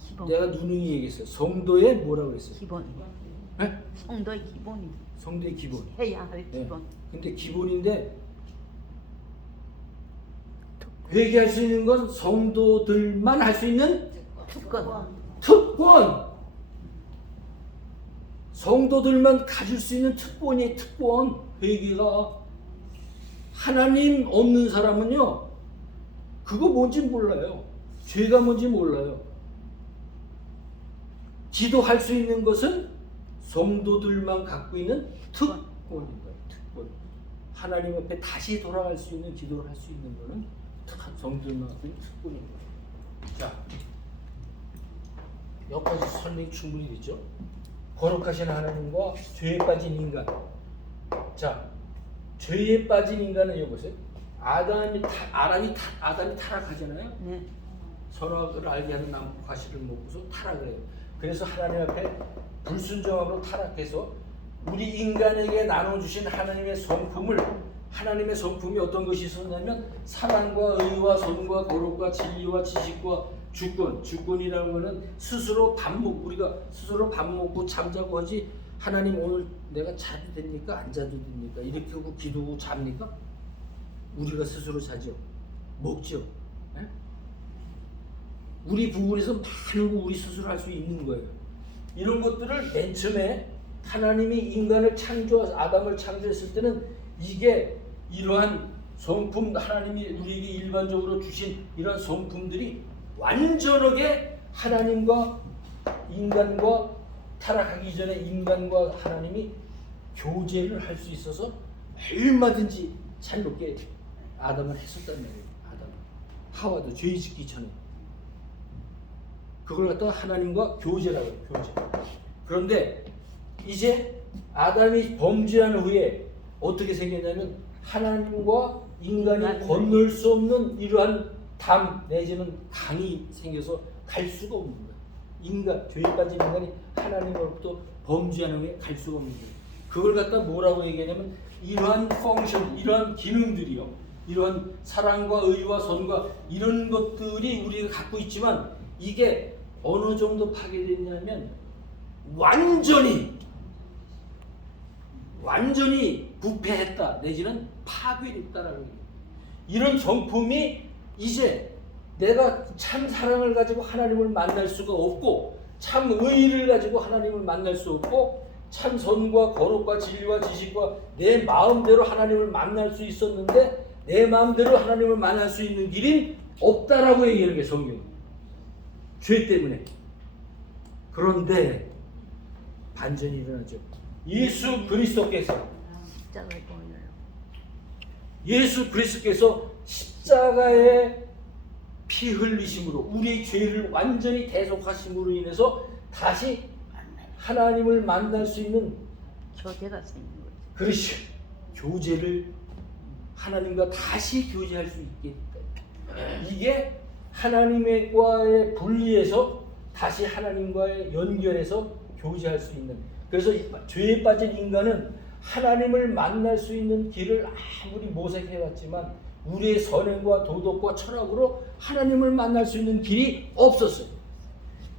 기본. 내가 누누이 얘기했어요. 성도의 뭐라고 그랬어요? 기본. 네? 성도의 기본이 성도의 기본. 해야 할 기본. 네. 근데 기본인데 회개할 수 있는 건 성도들만 할 수 있는 특권. 성도들만 가질 수 있는 특권이 특권. 회개가 하나님 없는 사람은요 그거 뭔지 몰라요. 죄가 뭔지 몰라요. 기도할 수 있는 것은 성도들만 갖고 있는 특권입니다. 특권. 하나님 앞에 다시 돌아갈 수 있는 기도를 할 수 있는 것은 성도들만 갖고 있는 특권입니다. 자, 여기까지 설명이 충분히 됐죠? 거룩하신 하나님과 죄에 빠진 인간. 자, 죄에 빠진 인간은 여기 보세요. 아담이 타락하잖아요. 네. 선악을 알게 하는 나무 과실을 먹고서 타락을 해요. 그래서 하나님 앞에 불순종함으로 타락해서 우리 인간에게 나눠주신 하나님의 성품이 어떤 것이 있었냐면 사랑과 의와 선과 거룩과 진리와 지식과 주권이라는 것은 우리가 스스로 밥 먹고 잠자고 하지 하나님 오늘 내가 자도 됩니까? 안 자도 됩니까? 이렇게 하고 기도하고 잡니까? 우리가 스스로 자죠. 먹죠. 네? 우리 부분에서 많은 거 우리 스스로 할 수 있는 거예요. 이런 것들을 맨 처음에 하나님이 아담을 창조했을 때는 이게 이러한 성품, 하나님이 우리에게 일반적으로 주신 이런 성품들이 완전하게 하나님과 인간과 타락하기 전에 인간과 하나님이 교제를 할 수 있어서 얼마든지 자유롭게 아담을 했었단 말이에요. 아담, 하와도 죄 짓기 전에 그걸 갖다가 하나님과 교제라고 해요. 교제. 그런데 이제 아담이 범죄한 후에 어떻게 생겼냐면 하나님과 인간이 건널 수 없는 이러한 담 내지는 강이 생겨서 갈 수가 없는 거예요. 인간, 죄에 빠진 인간이 하나님으로부터 범죄하는 후에 갈 수가 없는 거예요. 그걸 갖다 뭐라고 얘기하냐면 이러한 펑션, 이러한 기능들이요, 이러한 사랑과 의와 선과 이런 것들이 우리가 갖고 있지만 이게 어느 정도 파괴됐냐면 완전히 부패했다 내지는 파괴됐다라는 거예요. 이런 성품이 이제 내가 참 사랑을 가지고 하나님을 만날 수가 없고 참 의를 가지고 하나님을 만날 수 없고 참 선과 거룩과 진리와 지식과 내 마음대로 하나님을 만날 수 있었는데 내 마음대로 하나님을 만날 수 있는 길이 없다라고 얘기하는 게 성경은. 죄 때문에. 그런데 반전이 일어나죠. 예수 그리스도께서 십자가에 보여요. 예수 그리스도께서 십자가에 피 흘리심으로 우리의 죄를 완전히 대속하심으로 인해서 다시 하나님을 만날 수 있는 교제가 생긴 거죠. 그렇지. 교제를 하나님과 다시 교제할 수 있게 됐다. 이게 하나님과의 분리해서 다시 하나님과의 연결해서 교제할 수 있는. 그래서 죄에 빠진 인간은 하나님을 만날 수 있는 길을 아무리 모색해왔지만 우리의 선행과 도덕과 철학으로 하나님을 만날 수 있는 길이 없었어요.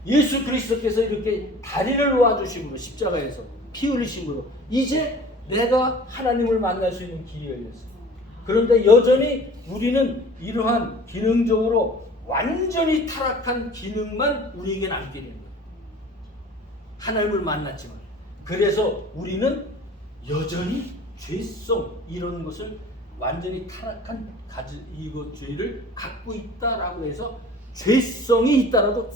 예수 그리스도께서 이렇게 다리를 놓아주심으로 십자가에서 피 흘리심으로 이제 내가 하나님을 만날 수 있는 길이 열렸어요. 그런데 여전히 우리는 이러한 기능적으로 완전히 타락한 기능만 우리에게 남게 되는 거예요. 하나님을 만났지만 그래서 우리는 여전히 죄성 이런 것을 완전히 타락한 이거 죄를 갖고 있다라고 해서 죄성이 있다라도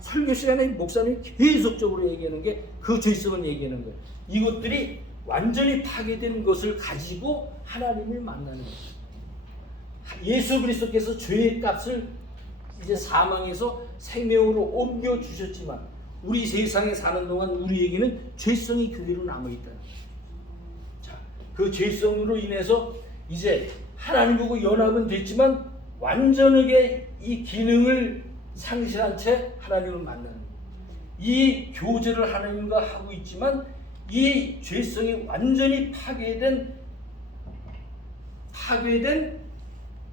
설교 시간에 목사님이 계속적으로 얘기하는 게 그 죄성을 얘기하는 거예요. 이것들이 완전히 파괴된 것을 가지고 하나님을 만나는 거예요. 예수 그리스도께서 죄의 값을 이제 사망에서 생명으로 옮겨 주셨지만 우리 세상에 사는 동안 우리에게는 죄성이 그대로 남아 있다. 자, 그 죄성으로 인해서 이제 하나님하고 연합은 됐지만 완전하게 이 기능을 상실한 채 하나님을 만나는 거예요. 이 교제를 하나님과 하고 있지만 이 죄성이 완전히 파괴된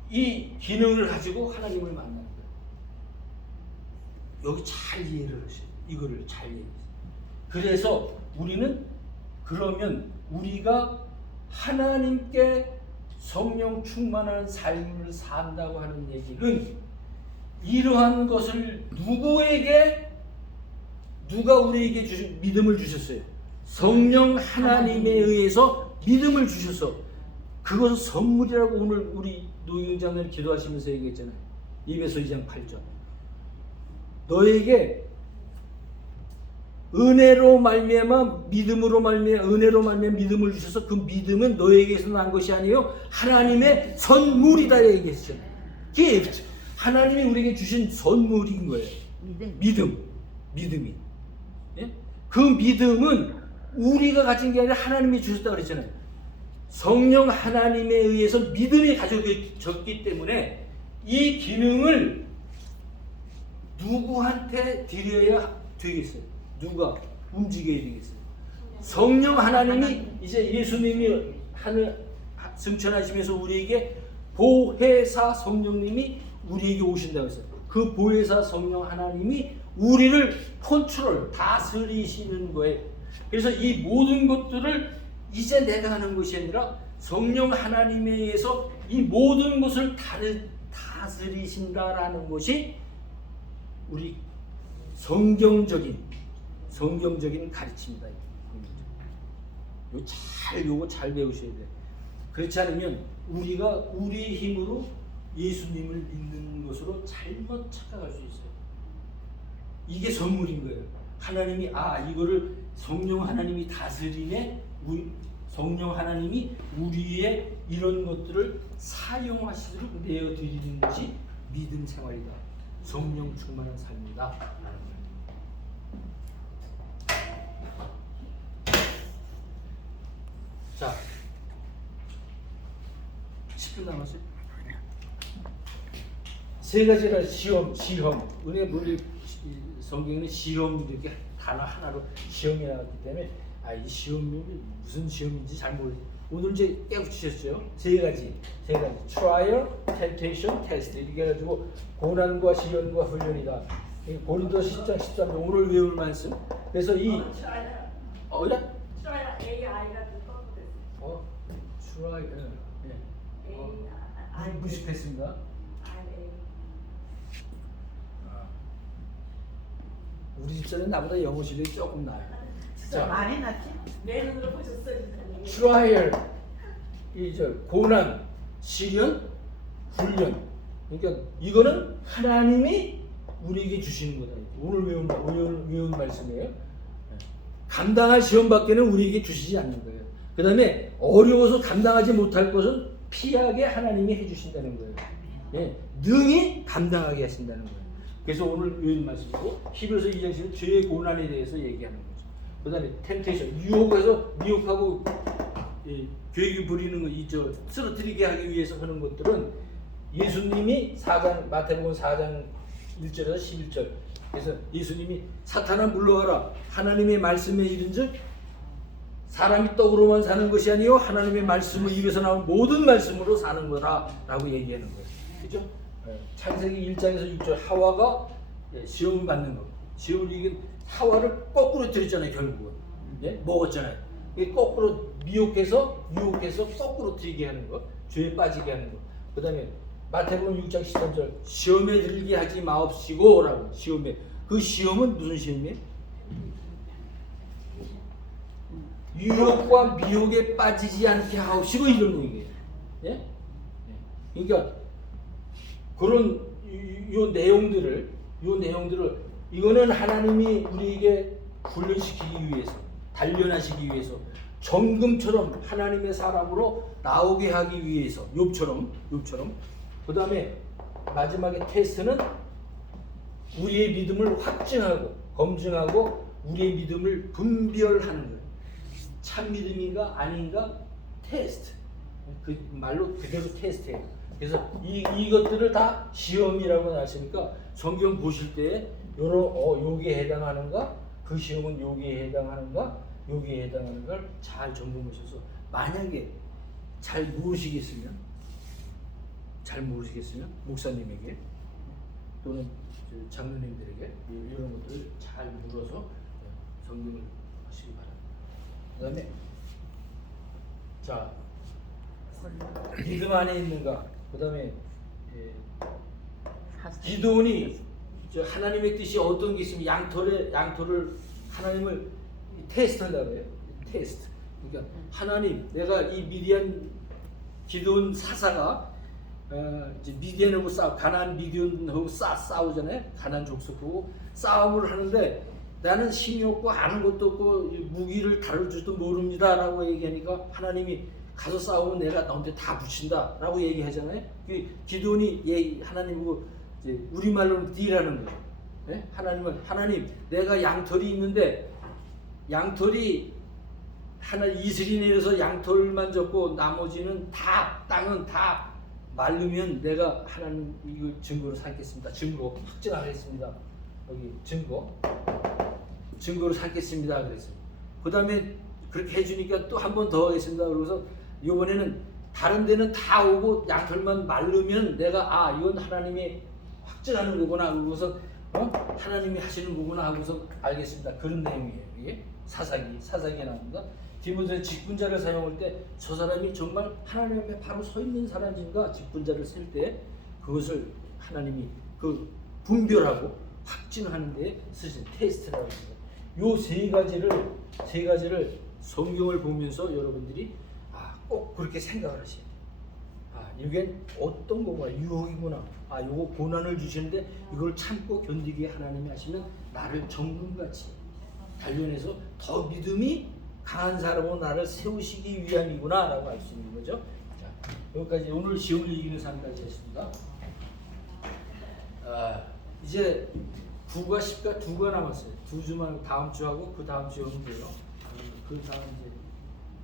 이 기능을 가지고 하나님을 만나는 거예요. 여기 잘 이해를 하셔요. 이거를 잘 이해해요. 그래서 우리는 그러면 우리가 하나님께 성령 충만한 삶을 산다고 하는 얘기는 이러한 것을 누가 우리에게 믿음을 주셨어요? 성령 하나님에 의해서 믿음을 주셔서 그것은 선물이라고 오늘 우리 노영장님 기도하시면서 얘기했잖아요. 에베소 2장 8절. 너에게 은혜로 말미암아 믿음으로 말미암아 은혜로 말미암아 믿음을 주셔서 그 믿음은 너에게서 난 것이 아니요 하나님의 선물이다 얘기했죠. 기프트. 하나님이 우리에게 주신 선물인 거예요. 믿음이. 예? 그 믿음은 우리가 가진 게 아니라 하나님이 주셨다 그랬잖아요. 성령 하나님에 의해서 믿음이 가져졌기 때문에 이 기능을 누구한테 드려야 되겠어요? 누가 움직여야 되겠어요? 성령 하나님이 이제 예수님이 승천하시면서 우리에게 보혜사 성령님이 우리에게 오신다고 했어요. 그 보혜사 성령 하나님이 우리를 컨트롤, 다스리시는 거예요. 그래서 이 모든 것들을 이제 내가 하는 것이 아니라 성령 하나님에 의해서 이 모든 것을 다스리신다라는 것이 우리 성경적인 가르침이다. 요거 잘 배우셔야 돼. 그렇지 않으면 우리가 우리의 힘으로 예수님을 믿는 것으로 잘못 착각할 수 있어요. 이게 선물인 거예요. 하나님이 이거를 성령 하나님이 다스리네. 성령 하나님이 우리의 이런 것들을 사용하시도록 내어드리는 것이 믿음 생활이다. 성령 충만한 삶이다. 자, 10분 남았어요. 세 가지가 시험. 우리가 우리 성경에는 시험 이렇게 단어 하나로 시험이 나왔기 때문에 이 시험이 무슨 시험인지 잘 모르겠어요. 오늘 이제 깨우치셨어요. 세 가지. trial, temptation, test 이렇게 해가지고 고난과 시련과 훈련이다. 고린도서 10장 13절 오늘 외울 말씀. 그래서 이 trial 무식했습니다. 우리 집사는 나보다 영어 실력이 조금 나아요. 진짜 많이 났지? 내 눈으로 보셨어요. trial 고난, 시련, 훈련. 그러니까 이거는 하나님이 우리에게 주시는 거다. 오늘 외운 말씀이에요. 감당할 시험밖에는 우리에게 주시지 않는 거예요. 그 다음에 어려워서 감당하지 못할 것은 피하게 하나님이 해주신다는 거예요. 예, 능히 감당하게 하신다는 거예요. 그래서 오늘 외운 말씀이고 히브리서 2장에서는 죄의 고난에 대해서 얘기하는 거죠. 그 다음에 temptation, 유혹해서 미혹하고 계획이 부리는 거, 쓰러뜨리게 하기 위해서 하는 것들은 예수님이 마태복음 4장 1절에서 11절. 그래서 예수님이 사탄아 물러가라. 하나님의 말씀에 이른즉 사람이 떡으로만 사는 것이 아니요 하나님의 말씀을 입에서 나온 모든 말씀으로 사는 거다라고 얘기하는 거예요. 그렇죠? 창세기 1장에서 6절 하와가 시험을 받는 거. 시험을 이긴 하와를 거꾸로 들였잖아요. 결국은 먹었잖아요. 거꾸로 유혹해서 거꾸로 들게 하는 거, 죄에 빠지게 하는 거. 그 다음에 마태복음 6장 13절 시험에 들게 하지 마옵시고라고. 시험에, 그 시험은 무슨 시험이에요? 유혹과 미혹에 빠지지 않게 하옵시고 이런 얘기예요. 예? 그러니까 그런 요 내용들을 이거는 하나님이 우리에게 훈련시키기 위해서, 단련하시기 위해서, 정금처럼 하나님의 사람으로 나오게 하기 위해서, 욥처럼. 그 다음에 마지막에 테스트는 우리의 믿음을 확증하고 검증하고 우리의 믿음을 분별하는 거예요. 참 믿음인가 아닌가 테스트. 그 말로 그대로 테스트예요. 그래서 이것들을 다 시험이라고 하시니까 성경 보실 때 여기에 해당하는가, 그 시험은 여기에 해당하는가, 여기에 해당하는가를 잘 점검하셔서 만약에 잘 모르시겠으면 목사님에게 또는 장로님들에게 이런 것들을 잘 물어서 성경을 하시기 바랍니다. 그 다음에 자 믿음 안에 있는가. 그 다음에 기도원이 하나님의 뜻이 어떤 게 있으면 양털을 하나님을 테스트한다고 해요. 테스트. 그러니까 하나님, 내가 이 미디안 기도원 사사가 이제 미디안하고 가나안 미디안하고 싸우잖아요. 가나안 족속하고 싸움을 하는데 나는 힘이 없고 아는 것도 없고 무기를 다룰 줄도 모릅니다라고 얘기하니까 하나님이 가서 싸우면 내가 너한테 다 붙인다라고 얘기하잖아요. 기도원이 하나님하고 우리말로는 딜하는 거예요. 네? 하나님, 내가 양털이 있는데 양털이 이슬이 내려서 양털만 졌고 나머지는 땅은 다 마르면 내가 하나님 이거 증거로 삼겠습니다. 증거 확증하겠습니다. 여기 증거로 삼겠습니다. 그랬어요. 그 다음에 그렇게 해주니까 또 한 번 더 하겠습니다. 그래서 이번에는 다른 데는 다 오고 양털만 마르면 내가 이건 하나님이 확증하는 거구나. 그러고서 하나님이 하시는 거구나 하고서 알겠습니다. 그런 내용이에요. 이게 사사기에 나옵니다. 디모데 직분자를 사용할 때 저 사람이 정말 하나님 앞에 바로 서 있는 사람인가 직분자를 쓸 때 그것을 하나님이 그 분별하고 확증하는 데 쓰신 테스트라고 합니다. 요 세 가지를 성경을 보면서 여러분들이 꼭 그렇게 생각을 하셔야 돼요. 아, 이게 어떤 거구나, 유혹이구나. 아, 요거 고난을 주시는데 이걸 참고 견디게 하나님이 하시면 나를 정금같이 단련해서 더 믿음이 강한 사람으로 나를 세우시기 위함이구나라고 알 수 있는 거죠. 자, 여기까지 오늘 시험을 이기는 삶까지 했습니다. 이제 9과 10과 2가 남았어요. 2주만 다음 주하고 그 다음 주에 오면 돼요. 그 다음 이제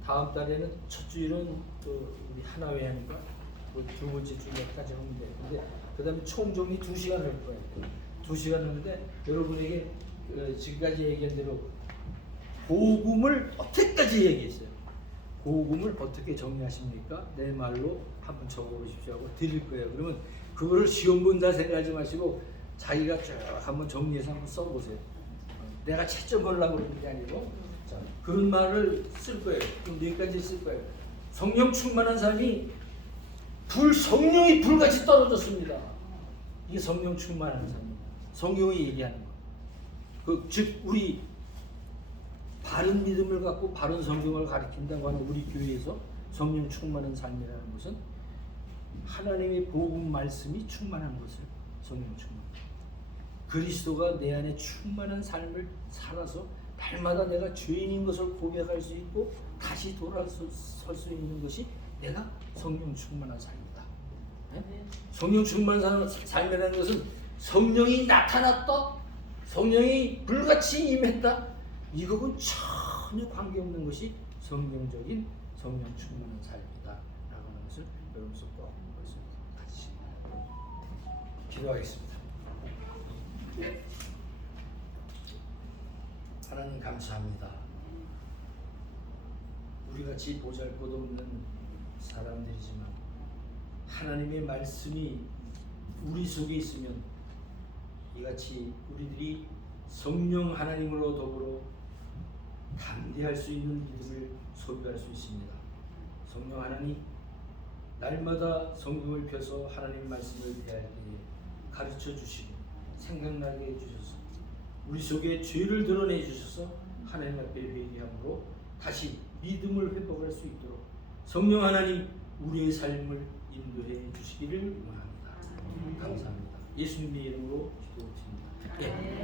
다음 달에는 첫 주일은 또 우리 하나회 하니까 두 번째 주일까지 하면 돼요. 근데 그 다음에 총 정리 2시간 할 거예요. 2시간 하는데 여러분에게 지금까지 얘기한 대로 복음을 어떻게까지 얘기했어요. 복음을 어떻게 정리하십니까? 내 말로 한번 적어보십시오 하고 드릴 거예요. 그러면 그거를 시험 본다 생각하지 마시고 자기가 쭉 한번 정리해서 한번 써보세요. 내가 채점 보려고 그러는 게 아니고 자, 그런 말을 쓸 거예요. 그럼 4가지 쓸 거예요. 성령 충만한 삶이 성령이 불같이 떨어졌습니다. 이게 성령 충만한 삶입니다. 성경이 얘기하는 거. 즉 우리 바른 믿음을 갖고 바른 성경을 가르친다고 하는 우리 교회에서 성령 충만한 삶이라는 것은 하나님의 복음 말씀이 충만한 것을 성령 충만. 그리스도가 내 안에 충만한 삶을 살아서 날마다 내가 죄인인 것을 고백할 수 있고 다시 돌아설 수 있는 것이 내가 성령 충만한 삶이다. 네? 성령 충만한 삶이라는 것은 성령이 나타났다, 성령이 불같이 임했다, 이거는 전혀 관계없는 것이 성경적인 성령 충만한 삶이다 라고 하는 것을 여러분께서 꼭 같이 기도하겠습니다. 하나님 감사합니다. 우리같이 보잘것없는 사람들이지만 하나님의 말씀이 우리 속에 있으면 이같이 우리들이 성령 하나님으로 더불어 담대할 수 있는 믿음을 소유할 수 있습니다. 성령 하나님, 날마다 성경을 펴서 하나님 말씀을 대할 때에 가르쳐 주시고 생각나게 해주셔서 우리 속에 죄를 드러내 주셔서 하나님 앞에 회개함으로 다시 믿음을 회복할 수 있도록 성령 하나님 우리의 삶을 인도해 주시기를 원합니다. 감사합니다. 예수님의 이름으로 기도드립니다. 예.